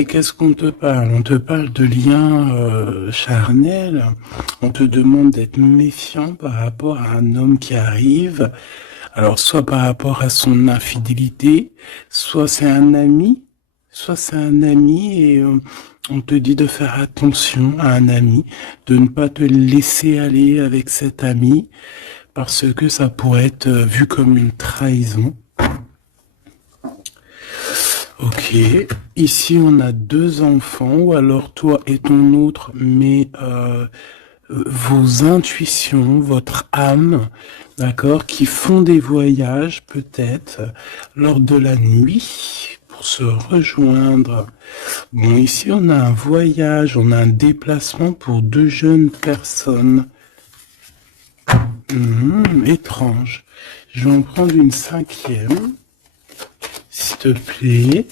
Et qu'est-ce qu'on te parle? On te parle de liens charnels. On te demande d'être méfiant par rapport à un homme qui arrive. Alors, soit par rapport à son infidélité, soit c'est un ami et on te dit de faire attention à un ami, de ne pas te laisser aller avec cet ami parce que ça pourrait être vu comme une trahison. Ok, ici on a deux enfants, ou alors toi et ton autre, mais vos intuitions, votre âme, d'accord, qui font des voyages peut-être lors de la nuit pour se rejoindre. Bon, ici on a un voyage, on a un déplacement pour deux jeunes personnes. Étrange. Je vais en prendre une cinquième, s'il te plaît.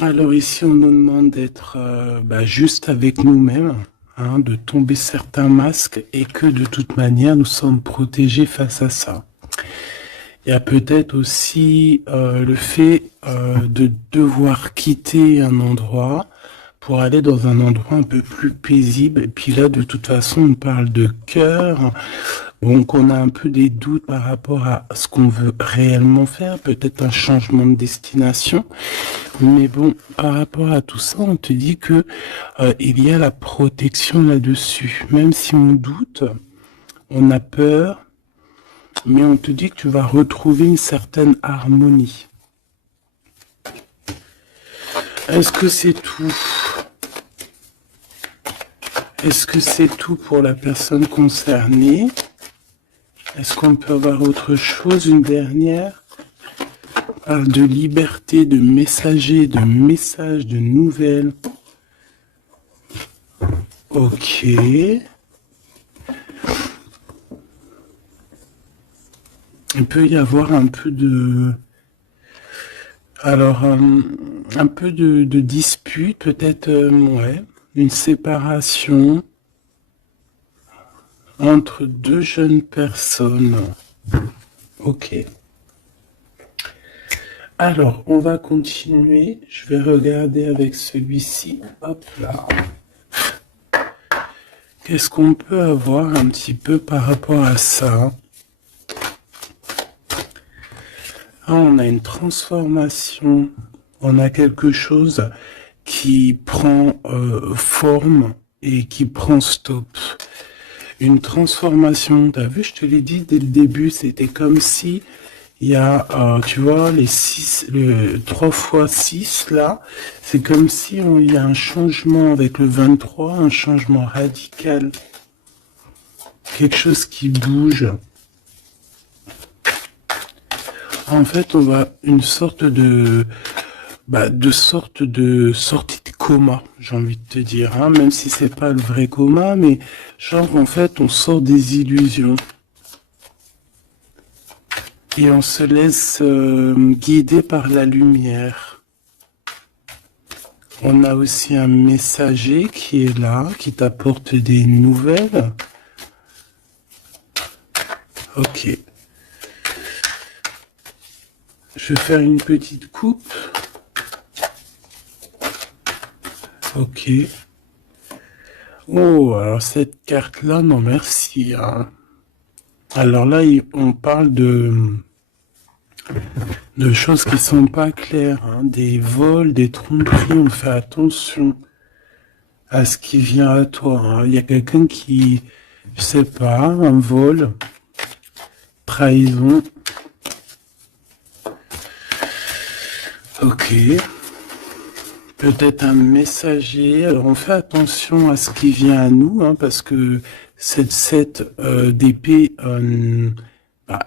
Alors ici, on nous demande d'être juste avec nous-mêmes, hein, de tomber certains masques et que de toute manière, nous sommes protégés face à ça. Il y a peut-être aussi le fait de devoir quitter un endroit pour aller dans un endroit un peu plus paisible. Et puis là, de toute façon, on parle de cœur. Donc, on a un peu des doutes par rapport à ce qu'on veut réellement faire. Peut-être un changement de destination. Mais bon, par rapport à tout ça, on te dit que il y a la protection là-dessus. Même si on doute, on a peur, mais on te dit que tu vas retrouver une certaine harmonie. Est-ce que c'est tout? Est-ce que c'est tout pour la personne concernée? Est-ce qu'on peut avoir autre chose, une dernière? On parle de liberté, de messager, de messages, de nouvelles. Ok. Il peut y avoir un peu de... Alors, un peu de dispute, peut-être, ouais, une séparation entre deux jeunes personnes. Ok. Alors, on va continuer. Je vais regarder avec celui-ci. Hop là. Qu'est-ce qu'on peut avoir un petit peu par rapport à ça? Ah, on a une transformation. On a quelque chose qui prend forme et qui prend stop. Une transformation. T'as vu, je te l'ai dit dès le début, c'était comme si il y a, tu vois, le 3 fois 6 là, c'est comme si il y a un changement avec le 23, un changement radical. Quelque chose qui bouge. En fait, on va une sorte de sortie de coma, j'ai envie de te dire, hein, même si c'est pas le vrai coma, mais genre en fait, on sort des illusions et on se laisse guider par la lumière. On a aussi un messager qui est là, qui t'apporte des nouvelles. Ok. Je vais faire une petite coupe. Ok. Oh, alors cette carte-là, non merci. Hein. Alors là, on parle de choses qui sont pas claires. Hein. Des vols, des tromperies, on fait attention à ce qui vient à toi. Hein. Il y a quelqu'un qui, je sais pas, un vol, trahison. Ok. Peut-être un messager. Alors on fait attention à ce qui vient à nous, hein, parce que cette d'épée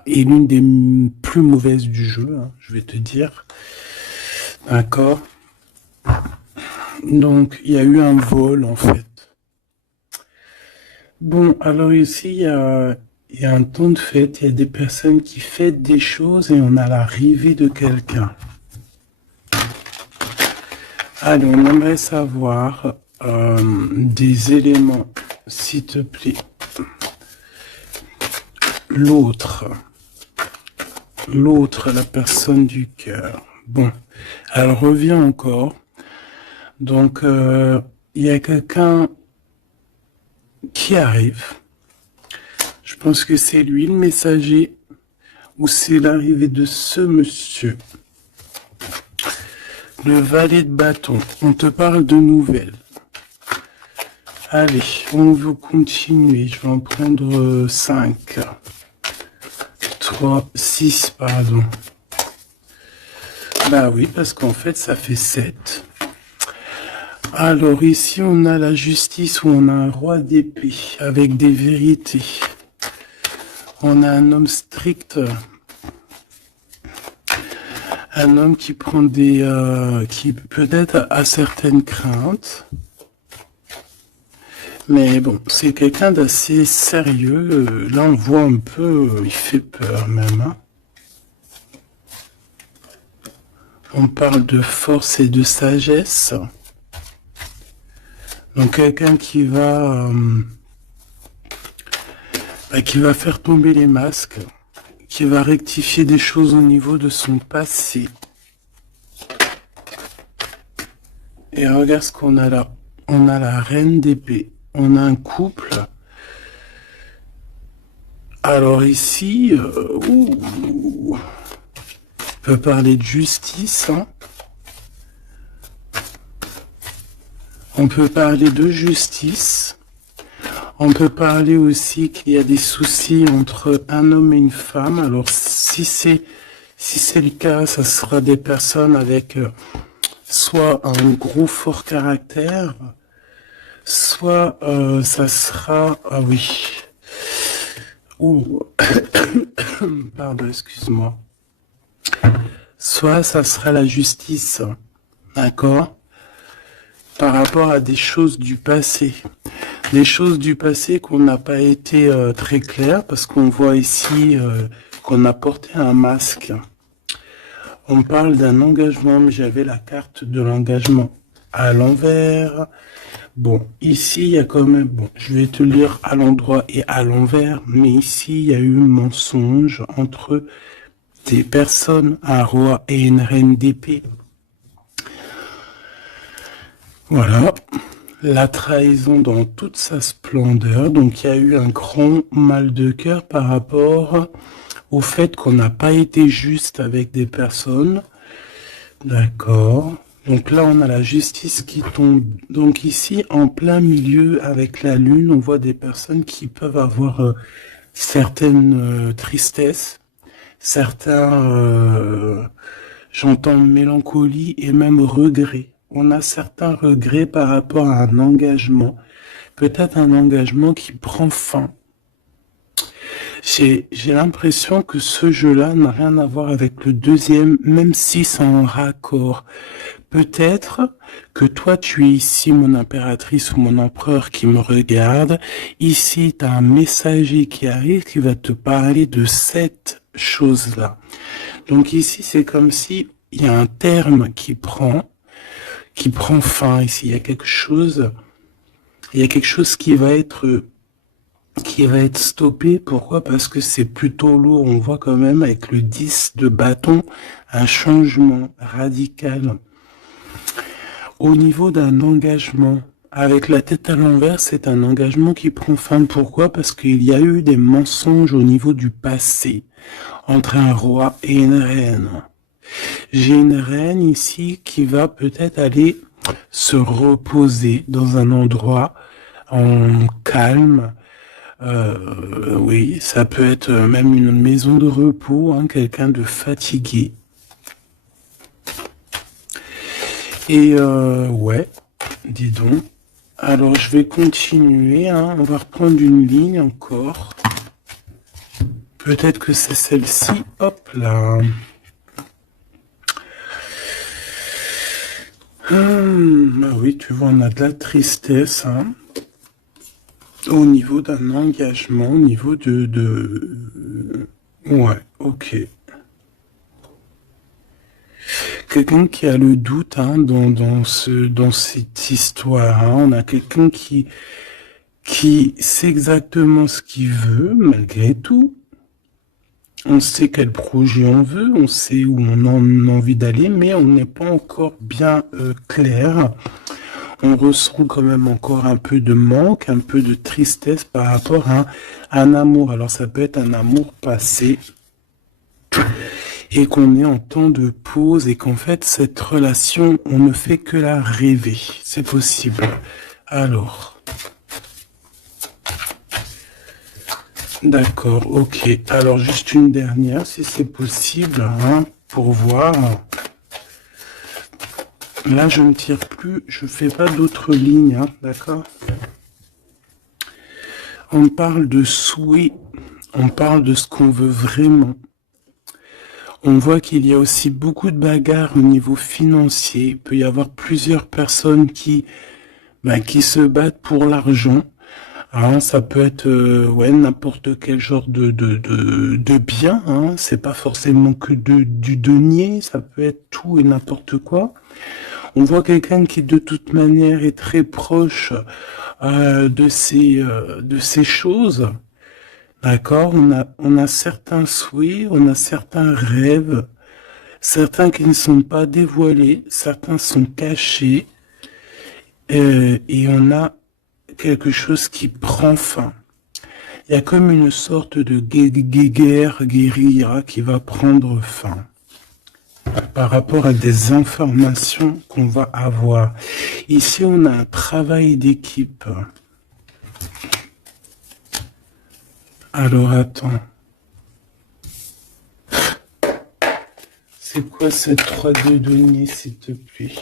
est l'une des plus mauvaises du jeu, hein, je vais te dire. D'accord. Donc il y a eu un vol en fait. Bon, alors ici il y a un temps de fête, il y a des personnes qui fêtent des choses et on a l'arrivée de quelqu'un. Allez, on aimerait savoir des éléments, s'il te plaît. l'autre, la personne du cœur. Bon, elle revient encore. Donc, il y a quelqu'un qui arrive. Je pense que c'est lui le messager ou c'est l'arrivée de ce monsieur. Le valet de bâton. On te parle de nouvelles. Allez, on veut continuer. Je vais en prendre 5. 3, 6, pardon. Bah oui, parce qu'en fait, ça fait 7. Alors ici, on a la justice où on a un roi d'épée avec des vérités. On a un homme strict. Un homme qui prend des... qui peut-être a certaines craintes. Mais bon, c'est quelqu'un d'assez sérieux. Là, on voit un peu... il fait peur même. Hein. On parle de force et de sagesse. Donc quelqu'un qui va faire tomber les masques, qui va rectifier des choses au niveau de son passé. Et regarde ce qu'on a là. On a la reine d'épée. On a un couple. Alors ici, on peut parler de justice. Hein. On peut parler de justice. On peut parler aussi qu'il y a des soucis entre un homme et une femme. Alors si c'est le cas, ça sera des personnes avec soit un gros fort caractère, soit ça sera... Ah oui. Ouh. Pardon, excuse-moi. Soit ça sera la justice. D'accord ? Par rapport à des choses du passé. Des choses du passé qu'on n'a pas été très claires, parce qu'on voit ici qu'on a porté un masque. On parle d'un engagement, mais j'avais la carte de l'engagement à l'envers. Bon, ici, il y a quand même... Bon, je vais te lire à l'endroit et à l'envers, mais ici, il y a eu un mensonge entre des personnes, un roi et une reine d'épée. Voilà, la trahison dans toute sa splendeur. Donc, il y a eu un grand mal de cœur par rapport au fait qu'on n'a pas été juste avec des personnes. D'accord. Donc là, on a la justice qui tombe. Donc ici, en plein milieu avec la lune, on voit des personnes qui peuvent avoir certaines tristesses, certains, j'entends mélancolie et même regret. On a certains regrets par rapport à un engagement, peut-être un engagement qui prend fin. J'ai l'impression que ce jeu-là n'a rien à voir avec le deuxième, même si c'est en raccord. Peut-être que toi, tu es ici, mon impératrice ou mon empereur qui me regarde. Ici, tu as un messager qui arrive qui va te parler de cette chose-là. Donc ici, c'est comme si il y a un terme qui prend fin ici. Il y a quelque chose qui va être stoppé. Pourquoi? Parce que c'est plutôt lourd. On voit quand même avec le 10 de bâton un changement radical. Au niveau d'un engagement, avec la tête à l'envers, c'est un engagement qui prend fin. Pourquoi? Parce qu'il y a eu des mensonges au niveau du passé entre un roi et une reine. J'ai une reine ici qui va peut-être aller se reposer dans un endroit en calme. Oui, ça peut être même une maison de repos, hein, quelqu'un de fatigué. Et ouais, dis donc. Alors je vais continuer, hein, on va reprendre une ligne encore. Peut-être que c'est celle-ci, hop là. Ah oui, tu vois, on a de la tristesse, hein. Au niveau d'un engagement, au niveau ouais, ok. Quelqu'un qui a le doute hein, dans cette histoire. Hein. On a quelqu'un qui sait exactement ce qu'il veut, malgré tout. On sait quel projet on veut, on sait où on a envie d'aller, mais on n'est pas encore bien clair. On ressent quand même encore un peu de manque, un peu de tristesse par rapport à un amour. Alors ça peut être un amour passé et qu'on est en temps de pause et qu'en fait cette relation, on ne fait que la rêver. C'est possible. Alors, d'accord, ok. Alors juste une dernière, si c'est possible, hein, pour voir. Là, je ne tire plus, je fais pas d'autres lignes, hein, d'accord? On parle de souhait, on parle de ce qu'on veut vraiment. On voit qu'il y a aussi beaucoup de bagarres au niveau financier. Il peut y avoir plusieurs personnes qui se battent pour l'argent. Hein, ça peut être ouais, n'importe quel genre de bien. Hein. C'est pas forcément que du denier, ça peut être tout et n'importe quoi. On voit quelqu'un qui de toute manière est très proche de ces choses. D'accord, on a certains souhaits, on a certains rêves, certains qui ne sont pas dévoilés, certains sont cachés, et on a quelque chose qui prend fin. Il y a comme une sorte de guérilla qui va prendre fin par rapport à des informations qu'on va avoir. Ici, on a un travail d'équipe. Alors, attends. C'est quoi cette 3D donnée, s'il te plaît?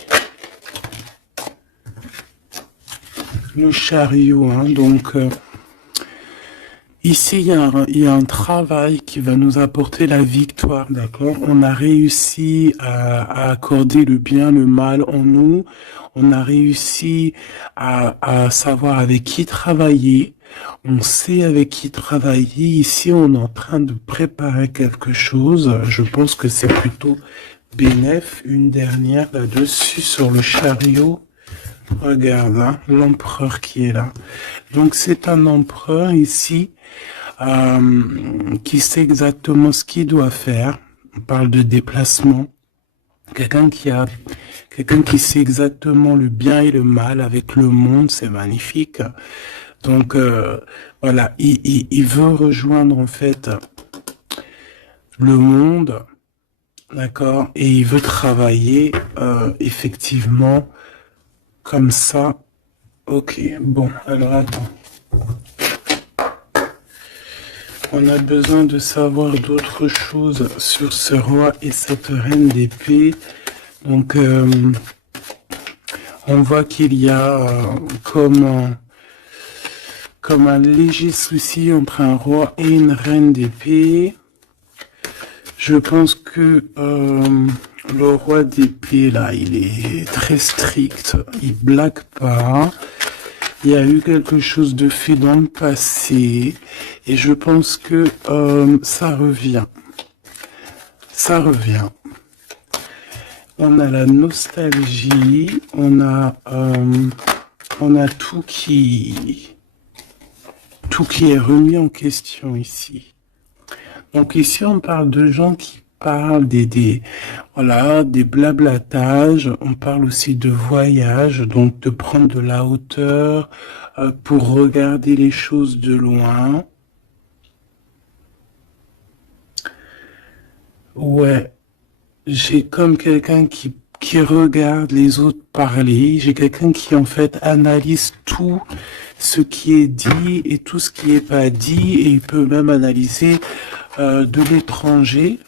Le chariot, hein, donc... ici, il y a un travail qui va nous apporter la victoire, d'accord? On a réussi à accorder le bien, le mal en nous. On a réussi à savoir avec qui travailler. On sait avec qui travailler. Ici, on est en train de préparer quelque chose. Je pense que c'est plutôt bénéf. Une dernière là-dessus sur le chariot. Regarde, hein, l'empereur qui est là. Donc, c'est un empereur ici qui sait exactement ce qu'il doit faire. On parle de déplacement. Quelqu'un qui sait exactement le bien et le mal avec le monde, c'est magnifique. Donc voilà, il veut rejoindre en fait le monde, d'accord, et il veut travailler effectivement comme ça. Ok, bon, alors attends. On a besoin de savoir d'autres choses sur ce roi et cette reine d'épée. Donc, on voit qu'il y a comme un léger souci entre un roi et une reine d'épée. Je pense que le roi d'épée, là, il est très strict. Il blague pas. Il y a eu quelque chose de fait dans le passé. Et je pense que ça revient. Ça revient. On a la nostalgie. On a tout qui est remis en question ici. Donc ici, on parle de gens qui parlent des blablatages. On parle aussi de voyage, donc de prendre de la hauteur pour regarder les choses de loin. Ouais, j'ai comme quelqu'un qui regarde les autres parler. J'ai quelqu'un qui en fait analyse tout ce qui est dit et tout ce qui est pas dit, et il peut même analyser de l'étranger,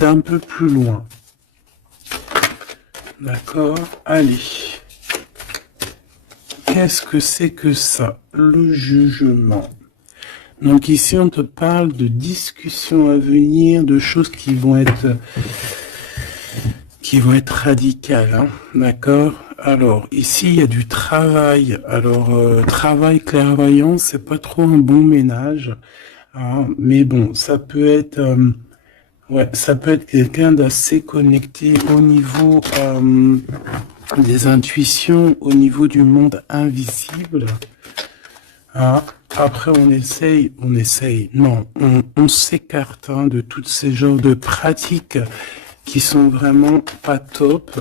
d'un peu plus loin. D'accord? Allez. Qu'est-ce que c'est que ça? Le jugement. Donc ici, on te parle de discussions à venir, de choses qui vont être radicales, hein, d'accord? Alors, ici, il y a du travail. Alors, travail clairvoyant, c'est pas trop un bon ménage, hein, mais bon, ça peut être quelqu'un d'assez connecté au niveau des intuitions, au niveau du monde invisible, hein. Après, non, on s'écarte hein, de tous ces genres de pratiques qui sont vraiment pas top.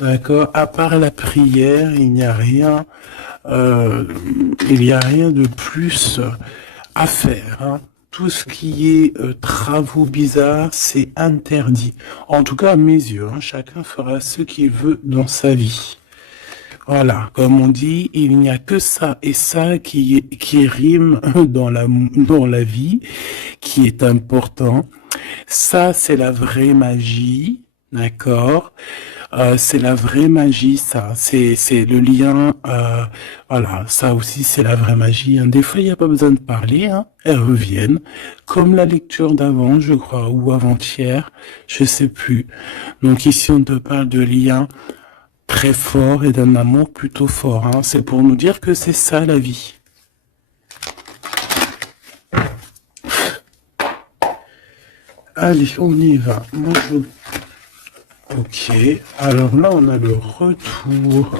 D'accord? À part la prière, euh, il n'y a rien de plus à faire. Hein. Tout ce qui est travaux bizarres, c'est interdit. En tout cas, à mes yeux, hein, chacun fera ce qu'il veut dans sa vie. Voilà, comme on dit, il n'y a que ça et ça qui rime dans la vie, qui est important. Ça, c'est la vraie magie, d'accord? C'est la vraie magie, ça. C'est le lien. Voilà, ça aussi, c'est la vraie magie. Hein. Des fois, il n'y a pas besoin de parler. Hein. Elles reviennent, comme la lecture d'avant, je crois, ou avant-hier, je sais plus. Donc ici, on te parle de lien très fort et d'un amour plutôt fort. Hein. C'est pour nous dire que c'est ça la vie. Allez, on y va. Moi, Ok, alors là, on a le retour.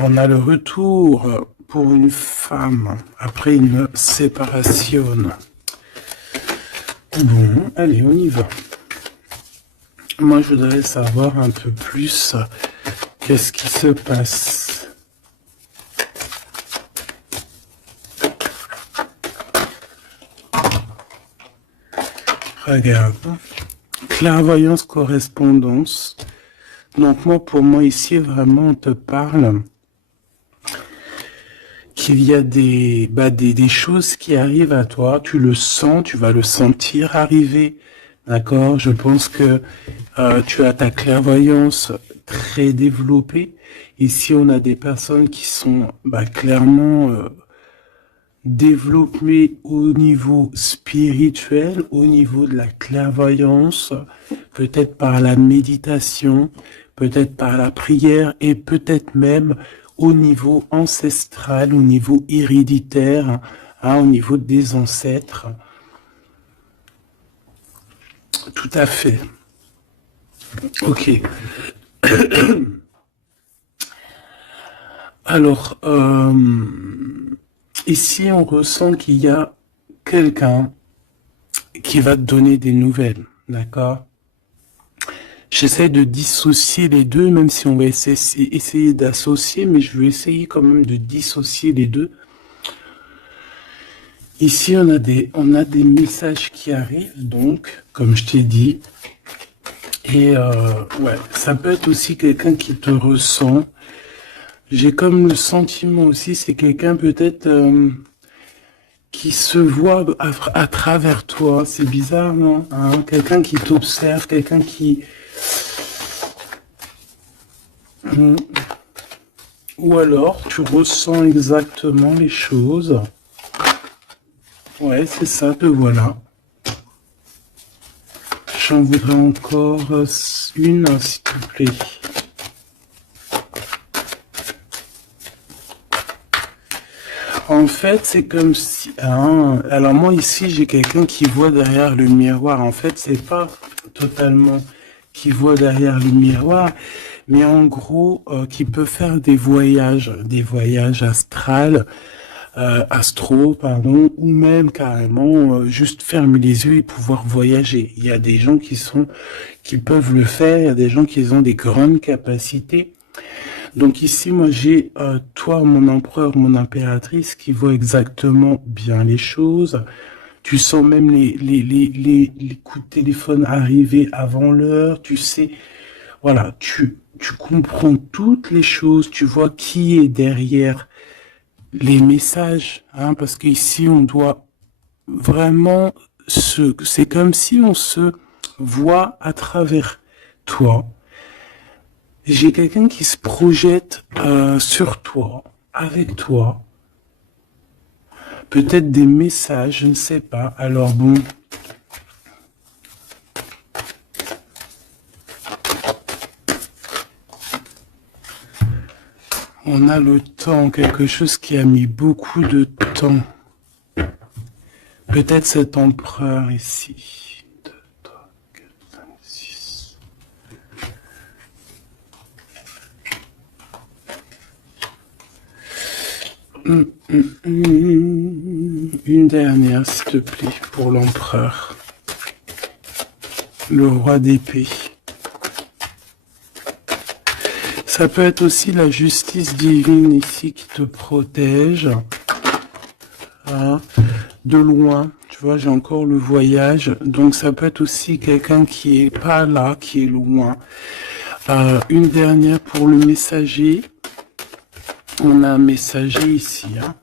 On a le retour pour une femme après une séparation. Bon, allez, on y va. Moi, je voudrais savoir un peu plus qu'est-ce qui se passe. Regarde. Clairvoyance, correspondance. Donc moi, pour moi, ici, vraiment, on te parle qu'il y a des choses qui arrivent à toi. Tu le sens, tu vas le sentir arriver. D'accord? Je pense que tu as ta clairvoyance très développée. Ici, on a des personnes qui sont clairement développées au niveau spirituel, au niveau de la clairvoyance, peut-être par la méditation, peut-être par la prière et peut-être même au niveau ancestral, au niveau héréditaire, hein, au niveau des ancêtres. Tout à fait. Ok. Alors, ici, on ressent qu'il y a quelqu'un qui va te donner des nouvelles, d'accord? J'essaie de dissocier les deux, même si on va essayer d'associer, mais je vais essayer quand même de dissocier les deux. Ici, on a des messages qui arrivent, donc, comme je t'ai dit. Et ouais, ça peut être aussi quelqu'un qui te ressent. J'ai comme le sentiment aussi, c'est quelqu'un peut-être qui se voit à travers toi. C'est bizarre, non? Hein, quelqu'un qui t'observe, quelqu'un qui... Ou alors, tu ressens exactement les choses. Ouais, c'est ça, te voilà. J'en voudrais encore une, s'il te plaît. En fait, c'est comme si... Hein, alors moi, ici, j'ai quelqu'un qui voit derrière le miroir. En fait, c'est pas totalement qui voit derrière le miroir, mais en gros, qui peut faire des voyages astro, pardon, ou même carrément juste fermer les yeux et pouvoir voyager. Il y a des gens qui peuvent le faire, il y a des gens qui ont des grandes capacités. Donc ici, moi, j'ai toi, mon empereur, mon impératrice, qui voit exactement bien les choses. Tu sens même les coups de téléphone arriver avant l'heure. Tu sais, voilà, tu comprends toutes les choses. Tu vois qui est derrière les messages, hein, parce qu'ici, on doit vraiment c'est comme si on se voit à travers toi. J'ai quelqu'un qui se projette sur toi, avec toi. Peut-être des messages, je ne sais pas. Alors bon. On a le temps, quelque chose qui a mis beaucoup de temps. Peut-être cet empereur ici. 2, 3, 4, 5, 6. Une dernière, s'il te plaît, pour l'empereur. Le roi d'épée. Ça peut être aussi la justice divine ici qui te protège. Hein, de loin, tu vois, j'ai encore le voyage. Donc ça peut être aussi quelqu'un qui est pas là, qui est loin. Une dernière pour le messager. On a un messager ici. Hein.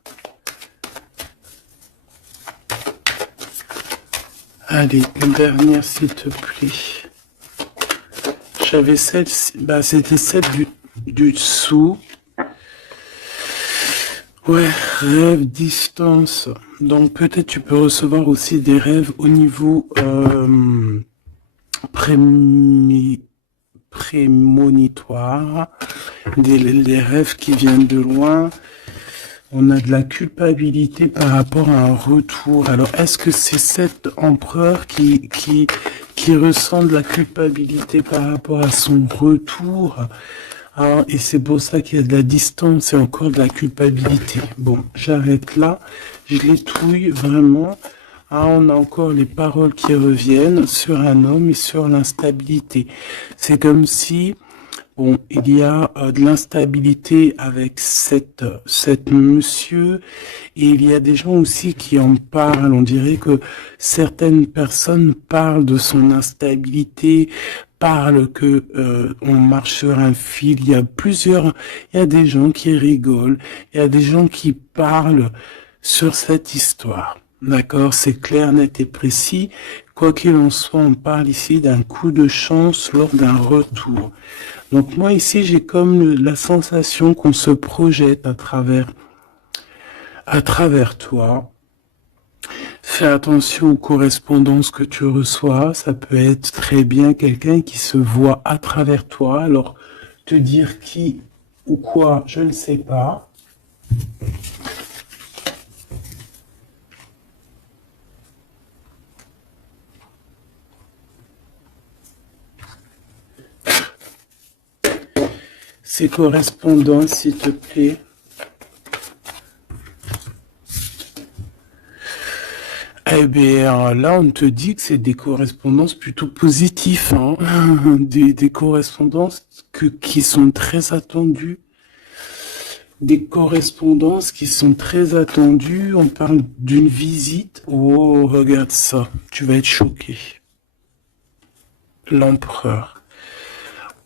Allez, une dernière s'il te plaît. J'avais celle, bah c'était celle du dessous. Ouais, rêve, distance. Donc peut-être tu peux recevoir aussi des rêves au niveau prémonitoire, des rêves qui viennent de loin. On a de la culpabilité par rapport à un retour. Alors, est-ce que c'est cet empereur qui ressent de la culpabilité par rapport à son retour? Hein, et c'est pour ça qu'il y a de la distance et encore de la culpabilité. Bon, j'arrête là. Je les touille vraiment. Ah, on a encore les paroles qui reviennent sur un homme et sur l'instabilité. C'est comme si... Bon, il y a de l'instabilité avec cette monsieur, et il y a des gens aussi qui en parlent. On dirait que certaines personnes parlent de son instabilité, parlent que on marche sur un fil. Il y a des gens qui rigolent, il y a des gens qui parlent sur cette histoire. D'accord, c'est clair, net et précis. Quoi qu'il en soit, on parle ici d'un coup de chance lors d'un retour. Donc moi ici, j'ai comme la sensation qu'on se projette à travers toi. Fais attention aux correspondances que tu reçois. Ça peut être très bien quelqu'un qui se voit à travers toi. Alors, te dire qui ou quoi, je ne sais pas. Ces correspondances, s'il te plaît. Eh bien, là, on te dit que c'est des correspondances plutôt positives, hein. Des correspondances qui sont très attendues. Des correspondances qui sont très attendues. On parle d'une visite. Oh, regarde ça. Tu vas être choqué. L'empereur.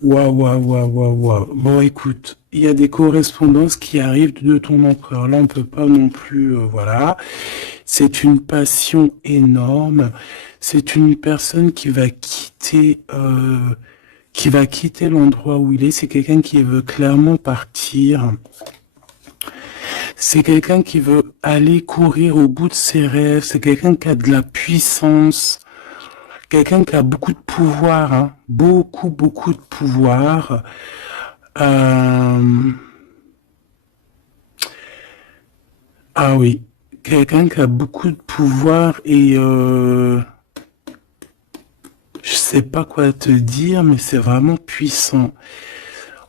Waouh, waouh, waouh, waouh, waouh. Bon, écoute, il y a des correspondances qui arrivent de ton empereur. Là, on peut pas non plus, voilà. C'est une passion énorme. C'est une personne qui va quitter l'endroit où il est. C'est quelqu'un qui veut clairement partir. C'est quelqu'un qui veut aller courir au bout de ses rêves. C'est quelqu'un qui a de la puissance. Quelqu'un qui a beaucoup de pouvoir, hein. Beaucoup, beaucoup de pouvoir. Ah oui, quelqu'un qui a beaucoup de pouvoir et je sais pas quoi te dire, mais c'est vraiment puissant.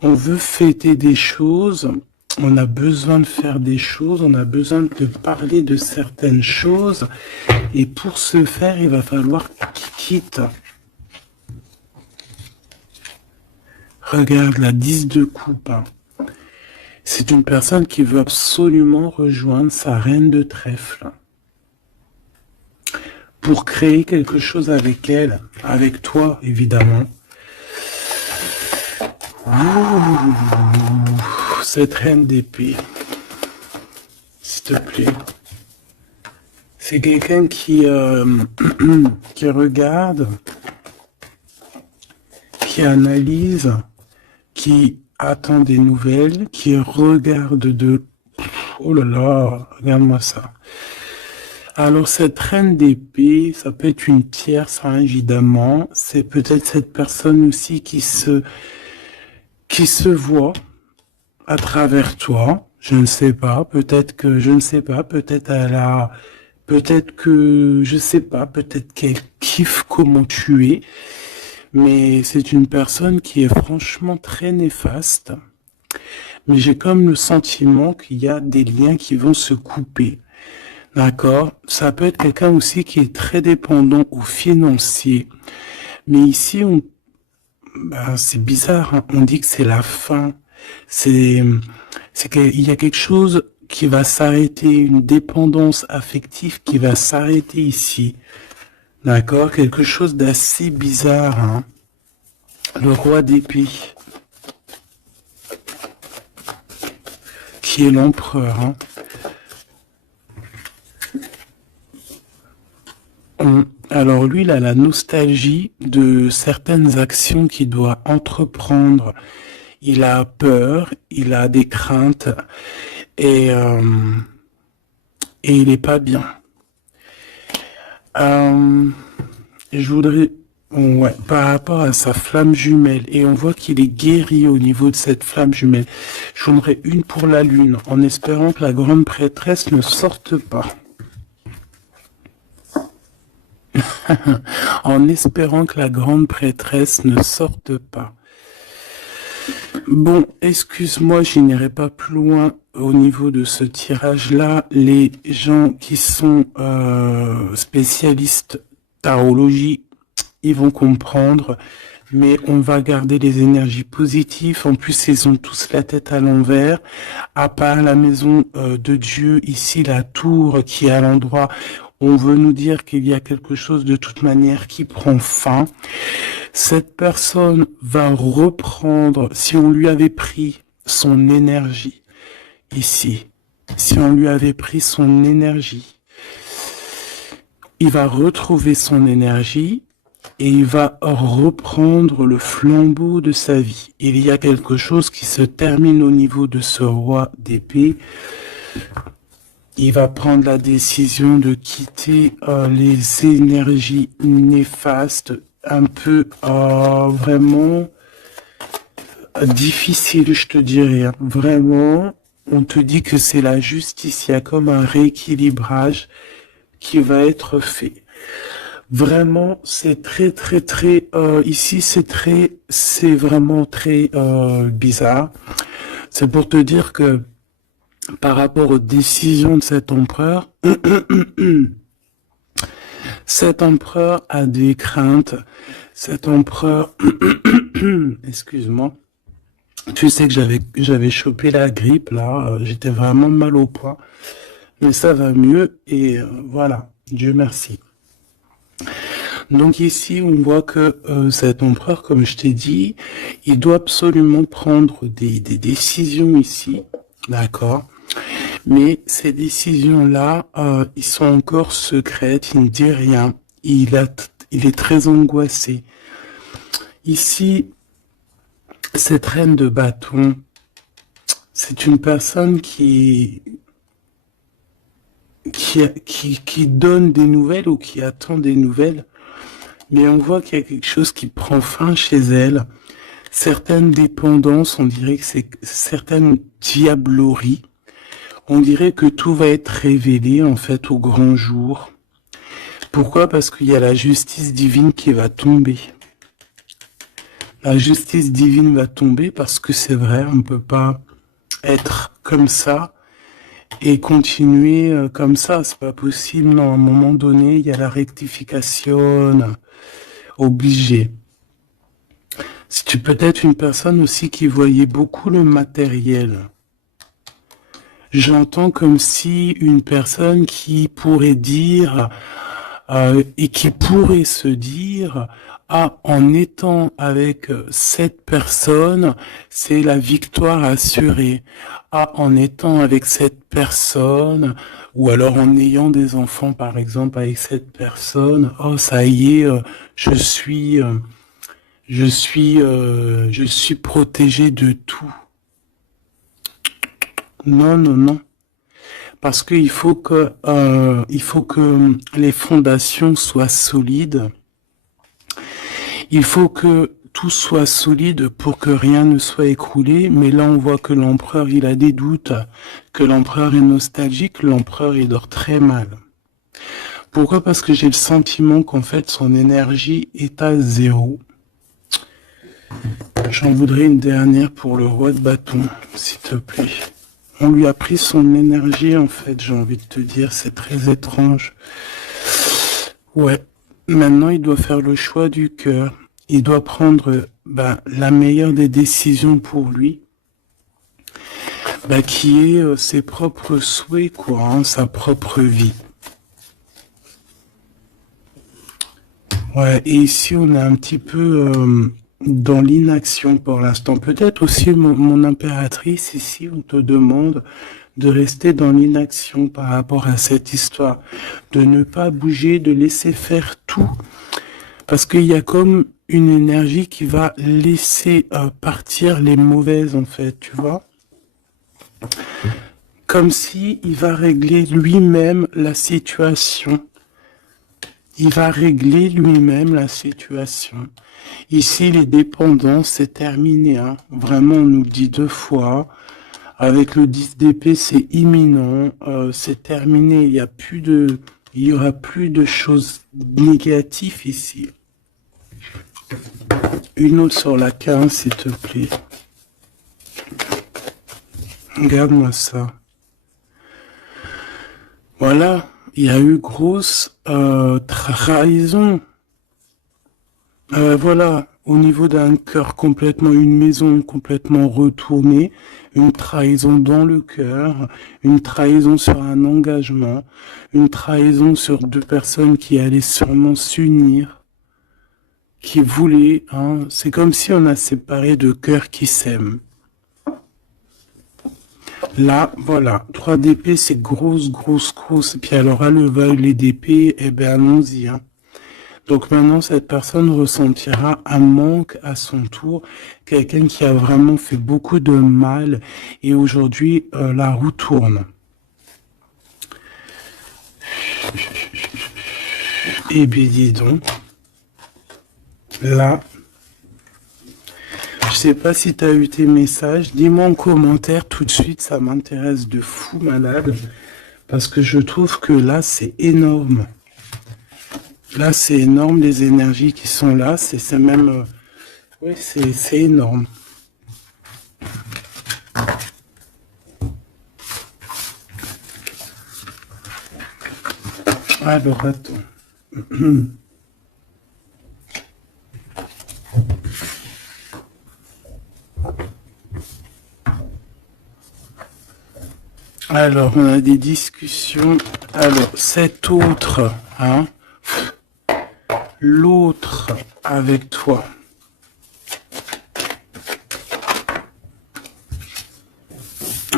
On veut fêter des choses, on a besoin de faire des choses, on a besoin de parler de certaines choses, et pour ce faire, il va falloir qu'il quitte. Regarde la 10 de coupe. Hein. C'est une personne qui veut absolument rejoindre sa reine de trèfle pour créer quelque chose avec elle, avec toi évidemment. Ouh, cette reine d'épée, s'il te plaît. C'est quelqu'un qui regarde, qui analyse, qui attend des nouvelles, qui regarde de... Oh là là, regarde-moi ça. Alors cette reine d'épée, ça peut être une tierce, hein, évidemment. C'est peut-être cette personne aussi qui se voit à travers toi. Je ne sais pas, peut-être que, je ne sais pas, peut-être elle a... Peut-être que, je sais pas, peut-être qu'elle kiffe comment tu es. Mais c'est une personne qui est franchement très néfaste. mais j'ai comme le sentiment qu'il y a des liens qui vont se couper. D'accord? Ça peut être quelqu'un aussi qui est très dépendant au financier. Mais ici, c'est bizarre, hein. On dit que c'est la fin. C'est, c'est qu'il y a quelque chose qui va s'arrêter, une dépendance affective qui va s'arrêter ici. D'accord? Quelque chose d'assez bizarre, hein. Le roi d'épée, qui est l'empereur, hein. Alors lui, il a la nostalgie de certaines actions qu'il doit entreprendre. Il a peur, il a des craintes et, euh, et il est pas bien. Je voudrais, ouais, par rapport à sa flamme jumelle, et on voit qu'il est guéri au niveau de cette flamme jumelle. Je voudrais une pour la lune, en espérant que la grande prêtresse ne sorte pas. En espérant que la grande prêtresse ne sorte pas. Bon, excuse-moi, je n'irai pas plus loin au niveau de ce tirage-là. Les gens qui sont spécialistes tarologie, ils vont comprendre, mais on va garder les énergies positives. En plus, ils ont tous la tête à l'envers, à part la maison de Dieu, ici la tour qui est à l'endroit. On veut nous dire qu'il y a quelque chose de toute manière qui prend fin. Cette personne va reprendre, si on lui avait pris son énergie, ici, si on lui avait pris son énergie, il va retrouver son énergie et il va reprendre le flambeau de sa vie. Il y a quelque chose qui se termine au niveau de ce roi d'épée. Il va prendre la décision de quitter les énergies néfastes, un peu vraiment difficile, je te dirais. Hein. Vraiment, on te dit que c'est la justice. Il y a comme un rééquilibrage qui va être fait. Vraiment, c'est très ici c'est vraiment très bizarre. C'est pour te dire que par rapport aux décisions de cet empereur, cet empereur a des craintes. Cet empereur, excuse-moi, tu sais que j'avais chopé la grippe là, j'étais vraiment mal au poids, mais ça va mieux et voilà, Dieu merci. Donc ici, on voit que cet empereur, comme je t'ai dit, il doit absolument prendre des décisions ici, d'accord? Mais ces décisions-là, ils sont encore secrètes, il ne dit rien, il est très angoissé. Ici, cette reine de bâton, c'est une personne qui donne des nouvelles ou qui attend des nouvelles, mais on voit qu'il y a quelque chose qui prend fin chez elle. Certaines dépendances, on dirait que c'est certaines diableries. On dirait que tout va être révélé en fait au grand jour. Pourquoi? Parce qu'il y a la justice divine qui va tomber. La justice divine va tomber parce que c'est vrai, on ne peut pas être comme ça et continuer comme ça. C'est pas possible. Non, à un moment donné, il y a la rectification obligée. Si tu peux être une personne aussi qui voyait beaucoup le matériel. J'entends comme si une personne qui pourrait dire et qui pourrait se dire en étant avec cette personne, c'est la victoire assurée. En étant avec cette personne, ou alors en ayant des enfants par exemple avec cette personne, ça y est, je suis protégé de tout. Non. Parce qu'il faut que les fondations soient solides. Il faut que tout soit solide pour que rien ne soit écroulé. Mais là, on voit que l'empereur, il a des doutes, que l'empereur est nostalgique, l'empereur, il dort très mal. Pourquoi? Parce que j'ai le sentiment qu'en fait, son énergie est à zéro. J'en voudrais une dernière pour le roi de bâton, s'il te plaît. On lui a pris son énergie, en fait, j'ai envie de te dire, c'est très étrange. Ouais, maintenant il doit faire le choix du cœur. Il doit prendre la meilleure des décisions pour lui, qui est ses propres souhaits, quoi, hein, sa propre vie. Ouais, et ici on est un petit peu dans l'inaction pour l'instant. Peut-être aussi mon impératrice, ici on te demande de rester dans l'inaction par rapport à cette histoire, de ne pas bouger, de laisser faire tout, parce qu'il y a comme une énergie qui va laisser partir les mauvaises en fait, tu vois, comme si il va régler lui-même la situation. Il va régler lui-même la situation. Ici, les dépendances, c'est terminé. Hein. Vraiment, on nous le dit 2 fois. Avec le 10 d'épée, c'est imminent. C'est terminé. Il y aura plus de choses négatives ici. Une autre sur la 15, s'il te plaît. Regarde-moi ça. Voilà. Il y a eu grosse trahison. Voilà, au niveau d'un cœur complètement, une maison complètement retournée, une trahison dans le cœur, une trahison sur un engagement, une trahison sur 2 personnes qui allaient sûrement s'unir, qui voulaient, hein, c'est comme si on a séparé 2 cœurs qui s'aiment. Là, voilà, 3 d'épée, c'est grosse. Et puis alors, à le violet d'épée, eh ben allons-y, hein. Donc maintenant, cette personne ressentira un manque à son tour, quelqu'un qui a vraiment fait beaucoup de mal, et aujourd'hui, la roue tourne. Eh bien, dis donc, là, je sais pas si tu as eu tes messages, dis-moi en commentaire tout de suite, ça m'intéresse de fou malade, parce que je trouve que là, c'est énorme. Là, c'est énorme, les énergies qui sont là, c'est même... oui, c'est énorme. Alors, attends. Alors, on a des discussions. Alors, cet autre, hein, l'autre avec toi.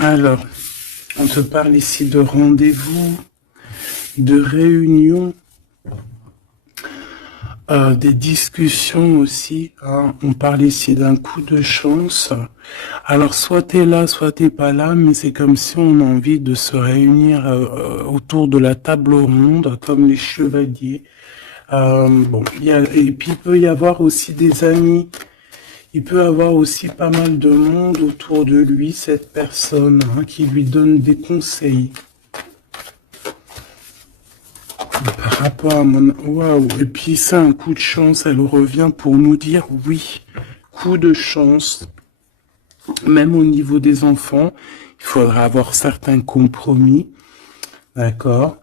Alors, on te parle ici de rendez-vous, de réunion, des discussions aussi. Hein. On parle ici d'un coup de chance. Alors, soit t'es là, soit t'es pas là, mais c'est comme si on a envie de se réunir autour de la table ronde, comme les chevaliers. Bon, et puis il peut y avoir aussi des amis. Il peut avoir aussi pas mal de monde autour de lui, cette personne, hein, qui lui donne des conseils. Par rapport à mon... Waouh. Et puis c'est un coup de chance, elle revient pour nous dire oui, coup de chance. Même au niveau des enfants, il faudra avoir certains compromis. D'accord.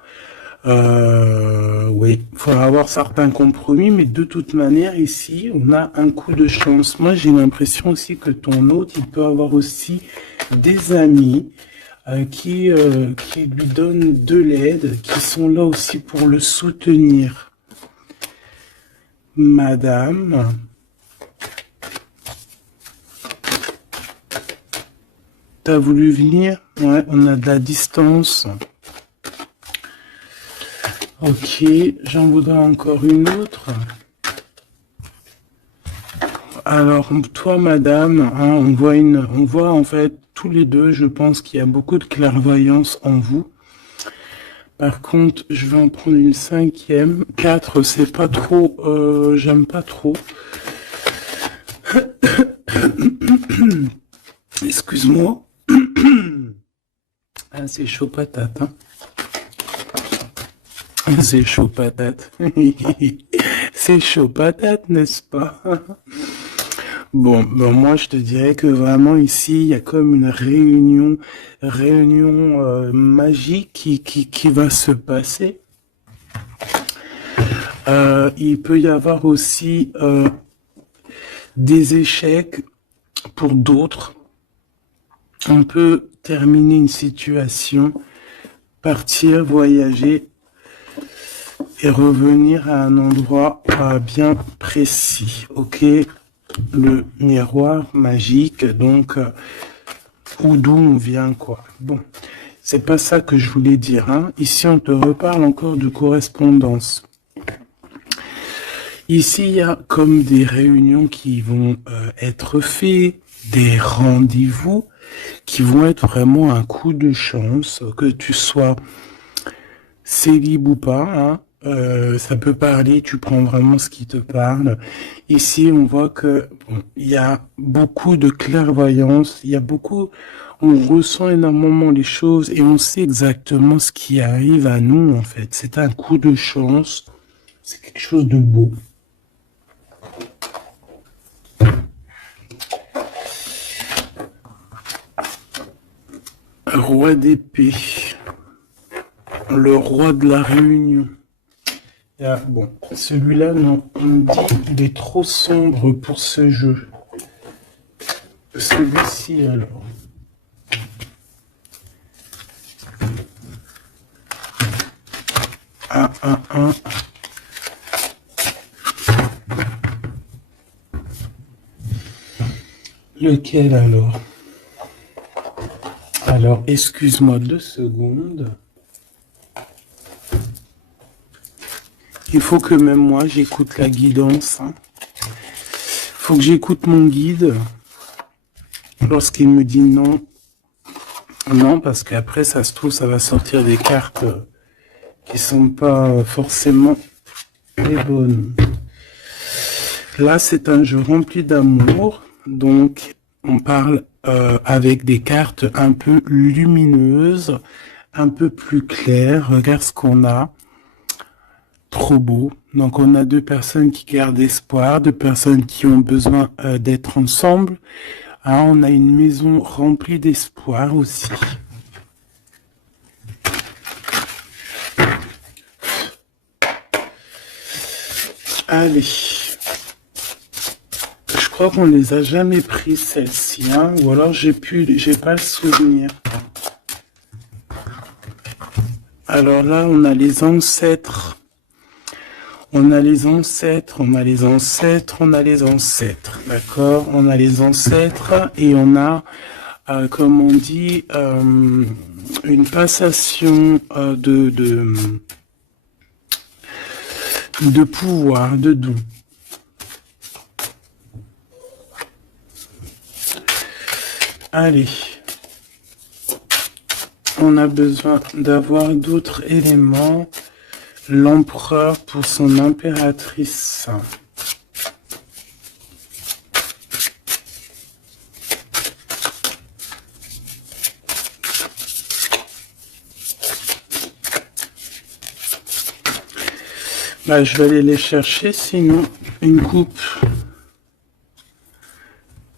Oui, il faudra avoir certains compromis, mais de toute manière, ici, on a un coup de chance. Moi, j'ai l'impression aussi que ton hôte, il peut avoir aussi des amis qui lui donnent de l'aide, qui sont là aussi pour le soutenir. Madame, t'as voulu venir? Ouais, on a de la distance. Ok, j'en voudrais encore une autre. Alors, toi, madame, hein, on voit en fait tous les deux, je pense qu'il y a beaucoup de clairvoyance en vous. Par contre, je vais en prendre une 5e. 4, c'est pas trop, j'aime pas trop. Excuse-moi. Ah, c'est chaud patate, hein. C'est chaud patate. C'est chaud patate, n'est-ce pas? Bon, moi je te dirais que vraiment ici il y a comme une réunion magique qui va se passer. Il peut y avoir aussi des échecs pour d'autres. On peut terminer une situation, partir, voyager et revenir à un endroit bien précis. Ok, le miroir magique, donc ou d'où on vient, quoi. Bon, c'est pas ça que je voulais dire. Hein. Ici, on te reparle encore de correspondance. Ici, il y a comme des réunions qui vont être faites, des rendez-vous qui vont être vraiment un coup de chance, que tu sois célib ou pas. Hein. Ça peut parler, tu prends vraiment ce qui te parle. Ici, on voit que il y a beaucoup de clairvoyance, il y a beaucoup, on ressent énormément les choses et on sait exactement ce qui arrive à nous en fait. C'est un coup de chance, c'est quelque chose de beau. Roi d'épée, le roi de la réunion. Bon, celui-là, non, on me dit il est trop sombre pour ce jeu. Celui-ci, alors. Un. Lequel alors? Alors, excuse-moi 2 secondes. Il faut que même moi, j'écoute la guidance. Hein. Faut que j'écoute mon guide lorsqu'il me dit non. Non, parce qu'après, ça se trouve, ça va sortir des cartes qui sont pas forcément les bonnes. Là, c'est un jeu rempli d'amour. Donc, on parle avec des cartes un peu lumineuses, un peu plus claires. Regarde ce qu'on a. Trop beau. Donc, on a 2 personnes qui gardent espoir, 2 personnes qui ont besoin d'être ensemble. Hein, on a une maison remplie d'espoir aussi. Allez. Je crois qu'on les a jamais pris celles-ci, hein, ou alors j'ai pas le souvenir. Alors là, on a les ancêtres. On a les ancêtres, d'accord? On a les ancêtres et on a, comme on dit, une passation de pouvoir, de dons. Allez, on a besoin d'avoir d'autres éléments. L'empereur pour son impératrice. Bah, je vais aller les chercher, sinon une coupe.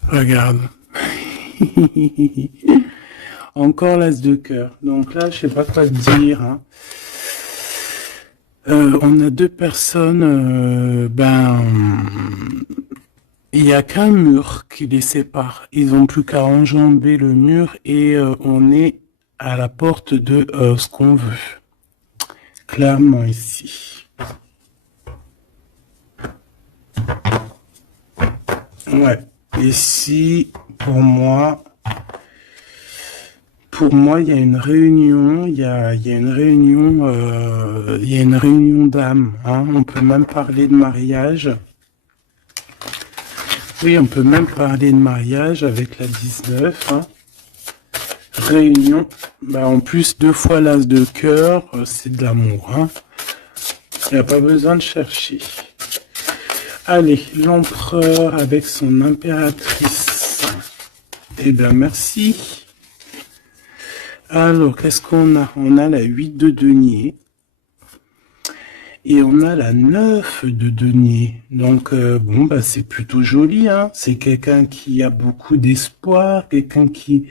Regarde. Encore l'as de cœur. Donc là, je sais pas quoi te dire. Hein. On a 2 personnes, il n'y a qu'un mur qui les sépare. Ils n'ont plus qu'à enjamber le mur et on est à la porte de ce qu'on veut. Clairement ici. Ouais. Ici, pour moi, il y a une réunion, il y a une réunion d'âmes. Hein. On peut même parler de mariage. Oui, on peut même parler de mariage avec la 19. Hein. Réunion. Bah, en plus, 2 fois l'as de cœur, c'est de l'amour. Hein. Il n'y a pas besoin de chercher. Allez, l'empereur avec son impératrice. Eh bien, merci. Alors, qu'est-ce qu'on a? On a la 8 de denier. Et on a la 9 de denier. Donc, bon, bah, c'est plutôt joli, hein. C'est quelqu'un qui a beaucoup d'espoir, quelqu'un qui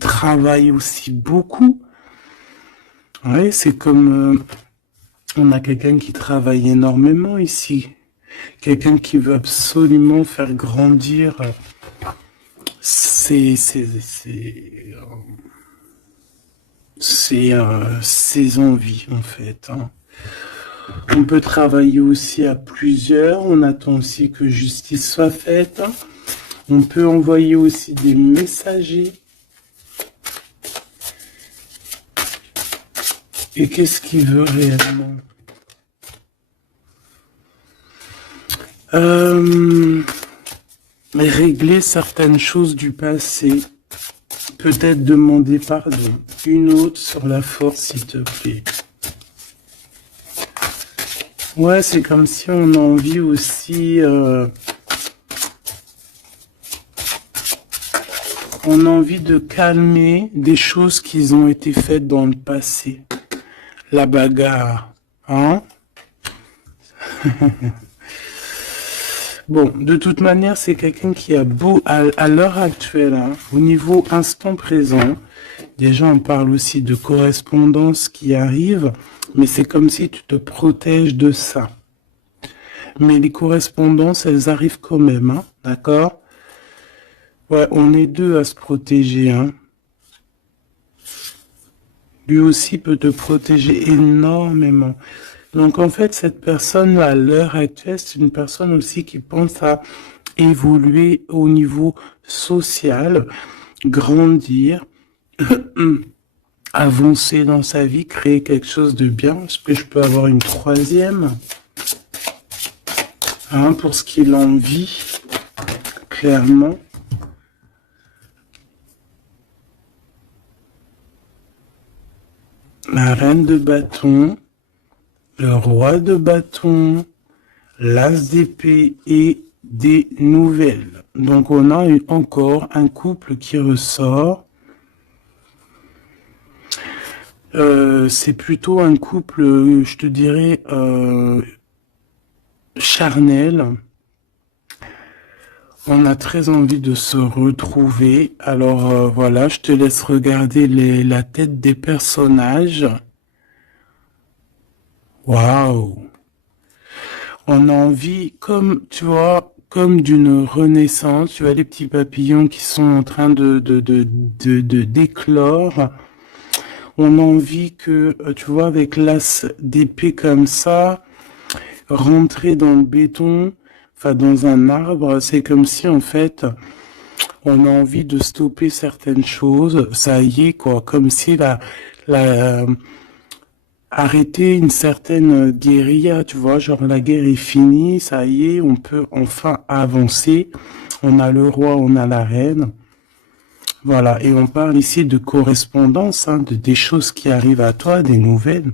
travaille aussi beaucoup. Ouais, c'est comme, on a quelqu'un qui travaille énormément ici. Quelqu'un qui veut absolument faire grandir ses envies, en fait, hein. On peut travailler aussi à plusieurs. On attend aussi que justice soit faite. On peut envoyer aussi des messagers. Et qu'est-ce qu'il veut réellement? Régler certaines choses du passé. Peut-être demander pardon. Une autre sur la force, s'il te plaît. Ouais, c'est comme si on a envie aussi... on a envie de calmer des choses qui ont été faites dans le passé. La bagarre, hein? Bon, de toute manière, c'est quelqu'un qui a beau, à l'heure actuelle, hein, au niveau instant présent, déjà on parle aussi de correspondance qui arrive, mais c'est comme si tu te protèges de ça. Mais les correspondances, elles arrivent quand même, hein, d'accord? Ouais, on est deux à se protéger, hein. Lui aussi peut te protéger énormément. Donc en fait, cette personne à l'heure actuelle, c'est une personne aussi qui pense à évoluer au niveau social, grandir, avancer dans sa vie, créer quelque chose de bien. Est-ce que je peux avoir une troisième? Hein, pour ce qu'il en vit, clairement. La reine de bâton, le roi de bâton, l'as d'épée et des nouvelles. Donc on a encore un couple qui ressort. C'est plutôt un couple, je te dirais, charnel. On a très envie de se retrouver. Alors voilà, je te laisse regarder la tête des personnages. Waouh! On a envie, comme, tu vois, comme d'une renaissance. Tu vois les petits papillons qui sont en train de d'éclore. On a envie que, tu vois, avec l'as d'épée comme ça, rentrer dans le béton, enfin dans un arbre, c'est comme si en fait, on a envie de stopper certaines choses. Ça y est, quoi, comme si arrêter une certaine guérilla, tu vois, genre la guerre est finie, ça y est, on peut enfin avancer. On a le roi, on a la reine. Voilà, et on parle ici de correspondance, hein, des choses qui arrivent à toi, des nouvelles.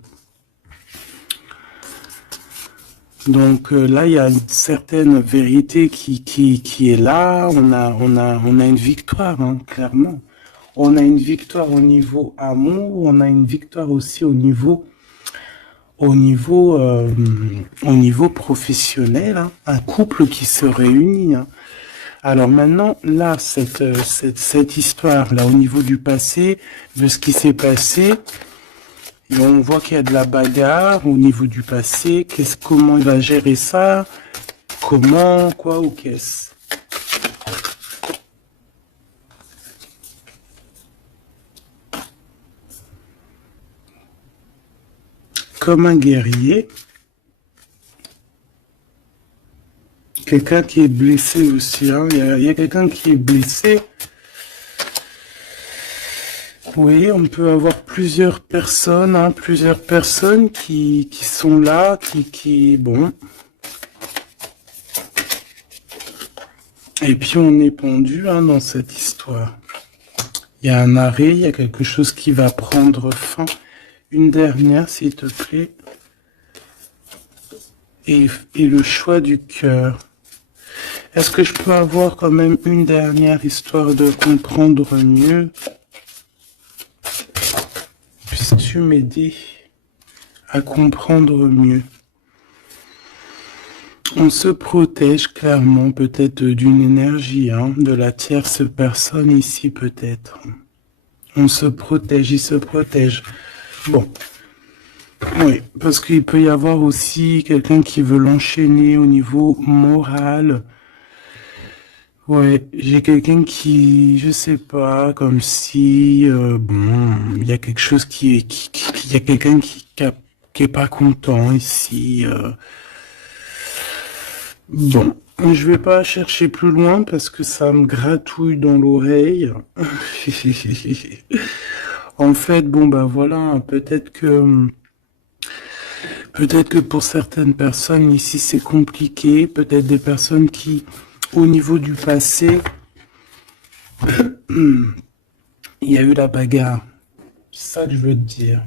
Donc là, il y a une certaine vérité qui est là. On a une victoire, hein, clairement. On a une victoire au niveau amour, on a une victoire aussi au niveau professionnel, hein, un couple qui se réunit, hein. Alors maintenant, là, cette histoire-là, au niveau du passé, de ce qui s'est passé, et on voit qu'il y a de la bagarre au niveau du passé. Comment il va gérer ça? Comment, quoi ou qu'est-ce? Comme un guerrier. Quelqu'un qui est blessé aussi, hein. Il y a quelqu'un qui est blessé. Oui, on peut avoir plusieurs personnes, hein, plusieurs personnes qui sont là, bon. Et puis on est pendu, hein, dans cette histoire. Il y a un arrêt, il y a quelque chose qui va prendre fin. Une dernière, s'il te plaît. Et le choix du cœur. Est-ce que je peux avoir quand même une dernière histoire de comprendre mieux? Puisses-tu m'aider à comprendre mieux? On se protège clairement peut-être d'une énergie, hein, de la tierce personne ici peut-être. On se protège, il se protège. Bon, oui, parce qu'il peut y avoir aussi quelqu'un qui veut l'enchaîner au niveau moral. Ouais, j'ai quelqu'un qui, je sais pas, comme si, bon, il y a quelque chose il y a quelqu'un qui est pas content ici. Bon, je vais pas chercher plus loin parce que ça me gratouille dans l'oreille. En fait, bon bah voilà, peut-être que pour certaines personnes ici c'est compliqué, peut-être des personnes qui, au niveau du passé, il y a eu la bagarre. C'est ça que je veux te dire.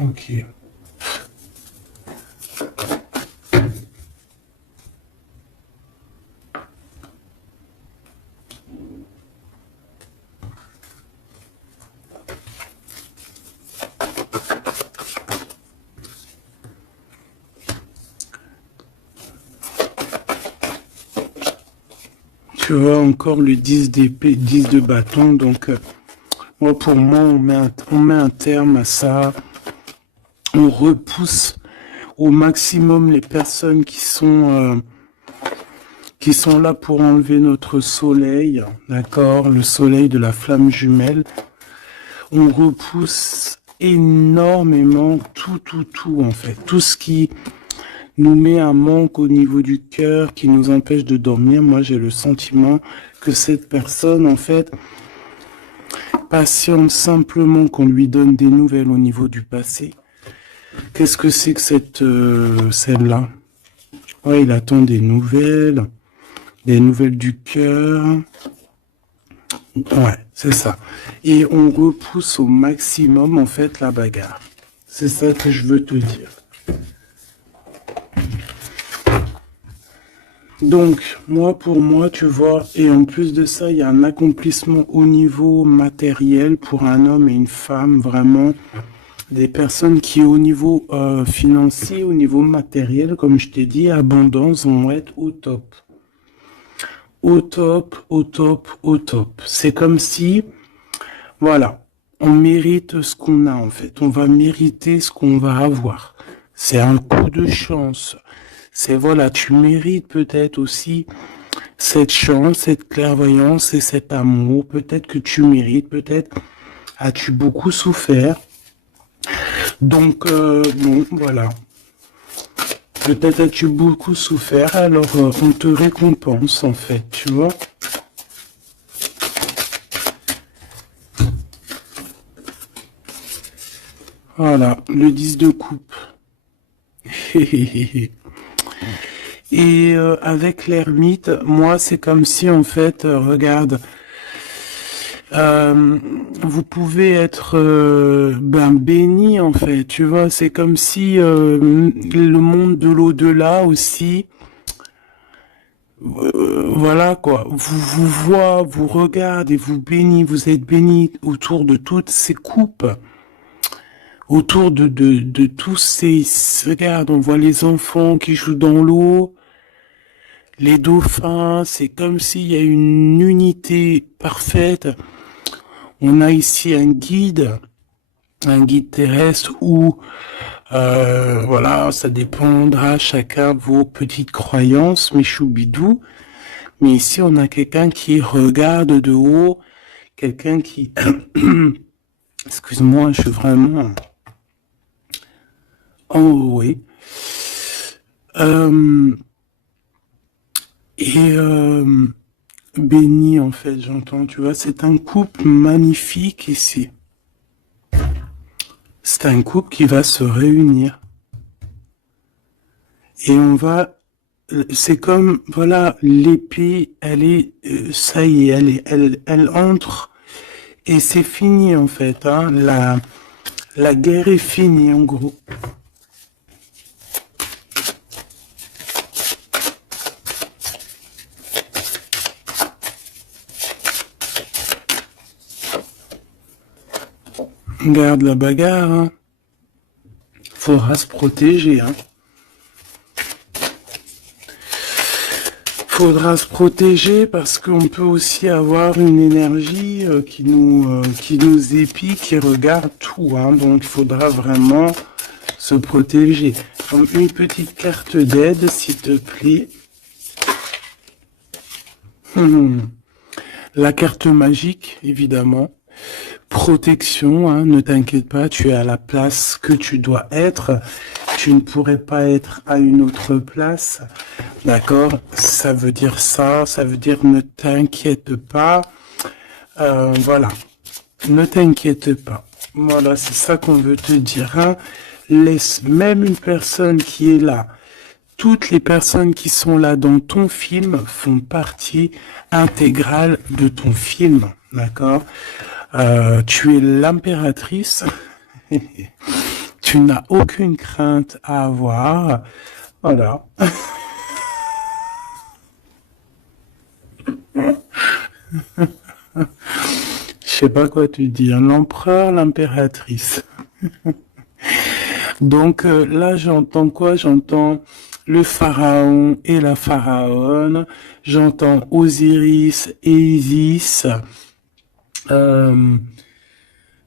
Ok. Tu vois encore le 10 d'épée, 10 de bâton, donc moi pour moi on met un terme à ça, on repousse au maximum les personnes qui sont là pour enlever notre soleil, d'accord, le soleil de la flamme jumelle. On repousse énormément tout en fait, tout ce qui nous met un manque au niveau du cœur, qui nous empêche de dormir. Moi j'ai le sentiment que cette personne en fait patiente simplement qu'on lui donne des nouvelles au niveau du passé. Qu'est-ce que c'est que celle-là? Ouais, il attend des nouvelles du cœur. Ouais, c'est ça. Et on repousse au maximum, en fait, la bagarre. C'est ça que je veux te dire. Donc, pour moi, tu vois, et en plus de ça, il y a un accomplissement au niveau matériel pour un homme et une femme, vraiment. Des personnes qui, au niveau financier, au niveau matériel, comme je t'ai dit, abondance, vont être au top. Au top, au top, au top. C'est comme si, voilà, on mérite ce qu'on a en fait. On va mériter ce qu'on va avoir. C'est un coup de chance. C'est voilà, tu mérites peut-être aussi cette chance, cette clairvoyance et cet amour. Peut-être que tu mérites, peut-être as-tu beaucoup souffert. Donc, bon, voilà. Peut-être as-tu beaucoup souffert, alors on te récompense en fait, tu vois. Voilà, le 10 de coupe. Et avec l'ermite, moi c'est comme si en fait, regarde, euh, vous pouvez être béni en fait, tu vois, c'est comme si le monde de l'au-delà aussi, voilà quoi, vous voit, vous regarde et vous bénit, vous êtes béni autour de toutes ces coupes, autour de tous ces, regarde, on voit les enfants qui jouent dans l'eau, les dauphins, c'est comme s'il y a une unité parfaite. On a ici un guide terrestre où, voilà, ça dépendra chacun vos petites croyances, mes choubidous. Mais ici, on a quelqu'un qui regarde de haut, quelqu'un qui, excuse-moi, je suis vraiment en haut, oui. Euh, et béni, en fait, j'entends, tu vois, c'est un couple magnifique ici. C'est un couple qui va se réunir. Et on va, c'est comme, voilà, l'épée, elle est, ça y est, elle entre et c'est fini en fait, hein, la guerre est finie en gros. Regarde la bagarre, hein. Faudra se protéger, hein. Faudra se protéger parce qu'on peut aussi avoir une énergie qui nous épie, qui regarde tout, hein. Donc il faudra vraiment se protéger. Donc, une petite carte d'aide, s'il te plaît. La carte magique, évidemment. Protection, hein, ne t'inquiète pas, tu es à la place que tu dois être. Tu ne pourrais pas être à une autre place. D'accord? Ça veut dire ça, ça veut dire ne t'inquiète pas. Voilà. Ne t'inquiète pas. Voilà, c'est ça qu'on veut te dire, hein. Laisse même une personne qui est là. Toutes les personnes qui sont là dans ton film font partie intégrale de ton film, d'accord? Tu es l'impératrice, tu n'as aucune crainte à avoir, voilà. Je sais pas quoi te dire, l'empereur, l'impératrice. Donc là, j'entends quoi? J'entends le pharaon et la pharaone, j'entends Osiris et Isis,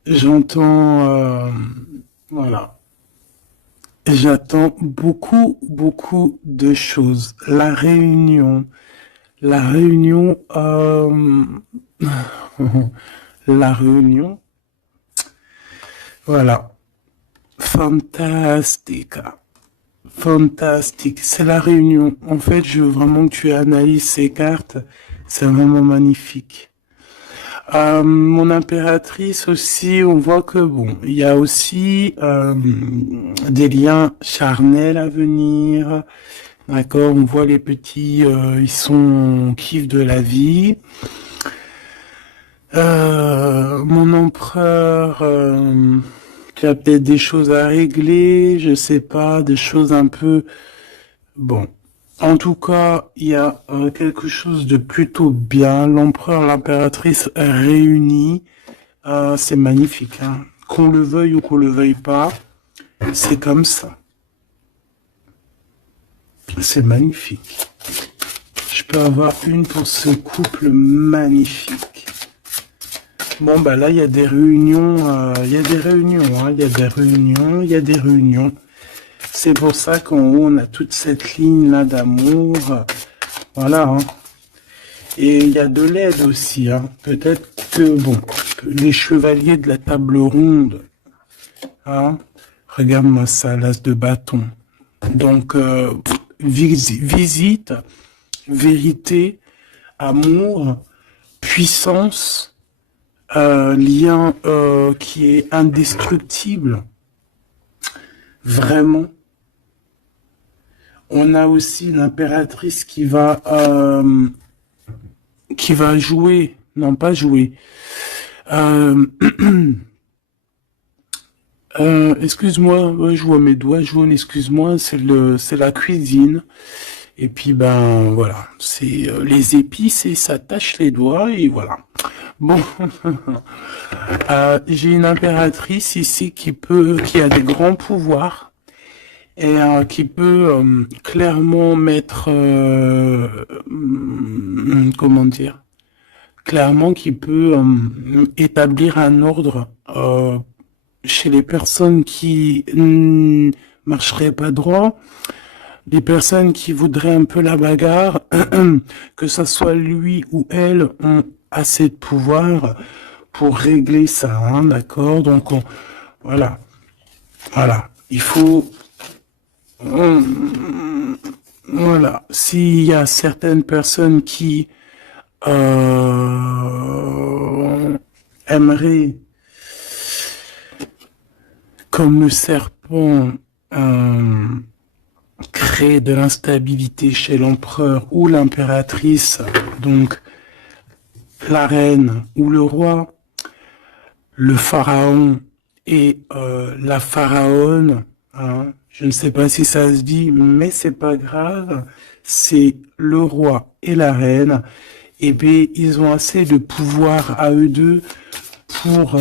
j'entends, voilà, j'attends beaucoup, beaucoup de choses. La réunion, la réunion, voilà, fantastica. Fantastique, c'est la réunion. En fait, je veux vraiment que tu analyses ces cartes. C'est vraiment magnifique. Mon impératrice aussi, on voit que bon, il y a aussi des liens charnels à venir. D'accord, on voit les petits, ils sont kiff de la vie. Mon empereur. Tu as peut-être des choses à régler, je sais pas, des choses un peu... Bon. En tout cas, il y a quelque chose de plutôt bien. L'empereur, l'impératrice réunis. C'est magnifique, hein. Qu'on le veuille ou qu'on le veuille pas, c'est comme ça. C'est magnifique. Je peux avoir une pour ce couple magnifique. Bon, bah là, il y a des réunions, hein, il y a des réunions. C'est pour ça qu'en haut, on a toute cette ligne-là d'amour. Voilà, hein. Et il y a de l'aide aussi, hein. Peut-être que, bon, les chevaliers de la table ronde, hein. Regarde-moi ça, l'as de bâton. Donc, visite, vérité, amour, puissance, lien qui est indestructible, vraiment. On a aussi l'impératrice qui va jouer, non pas jouer. Excuse-moi, ouais, je vois mes doigts jaunes, excuse-moi, c'est la cuisine. Et puis ben voilà, c'est les épices et ça tâche les doigts et voilà. Bon, j'ai une impératrice ici qui a des grands pouvoirs et qui peut clairement mettre, comment dire, clairement qui peut établir un ordre chez les personnes qui ne marcheraient pas droit. Les personnes qui voudraient un peu la bagarre, que ça soit lui ou elle, ont assez de pouvoir pour régler ça, hein, d'accord? Donc, voilà. Voilà. Il faut... voilà. S'il y a certaines personnes qui aimeraient, comme le serpent, créer de l'instabilité chez l'empereur ou l'impératrice, donc la reine ou le roi, le pharaon et la pharaone, hein, je ne sais pas si ça se dit, mais c'est pas grave, c'est le roi et la reine, et bien ils ont assez de pouvoir à eux deux pour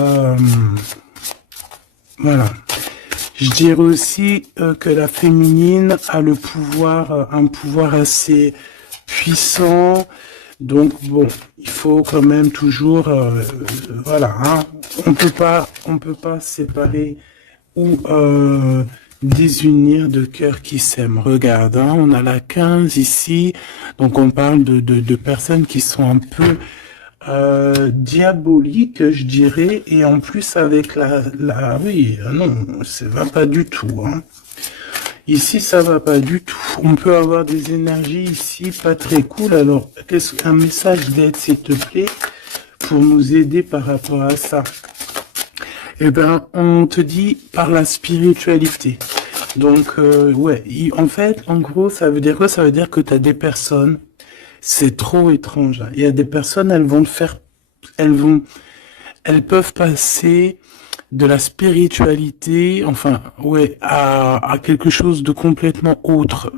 voilà. Je dirais aussi que la féminine a le pouvoir, un pouvoir assez puissant. Donc bon, il faut quand même toujours, voilà, hein, on peut pas séparer ou désunir de cœurs qui s'aiment. Regarde, hein, on a la 15 ici, donc on parle de personnes qui sont un peu diaboliques, je dirais, et en plus avec oui, non, ça va pas du tout, hein. Ici, ça va pas du tout. On peut avoir des énergies ici pas très cool. Alors, qu'est-ce qu'un message d'aide, s'il te plaît, pour nous aider par rapport à ça? Eh ben, on te dit par la spiritualité. Donc, ouais, en fait, en gros, ça veut dire quoi? Ça veut dire que tu as des personnes, c'est trop étrange, hein. Il y a des personnes, elles vont le faire, elles vont, elles peuvent passer de la spiritualité, enfin, ouais, à quelque chose de complètement autre.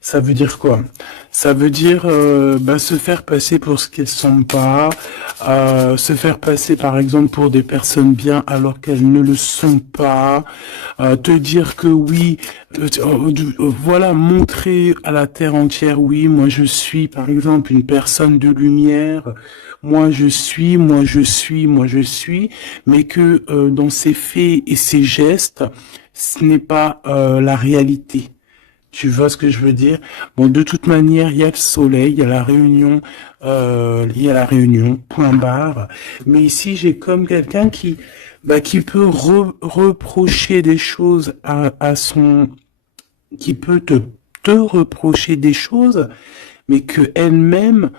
Ça veut dire quoi? Ça veut dire se faire passer pour ce qu'elles sont pas, se faire passer par exemple pour des personnes bien alors qu'elles ne le sont pas, te dire que oui, voilà, montrer à la terre entière, oui, moi je suis par exemple une personne de lumière, moi je suis, moi je suis, moi je suis, mais que dans ses faits et ses gestes, ce n'est pas la réalité. Tu vois ce que je veux dire? Bon, de toute manière, il y a le soleil, il y a la réunion, point barre. Mais ici, j'ai comme quelqu'un qui peut reprocher des choses qui peut te reprocher des choses, mais que elle-même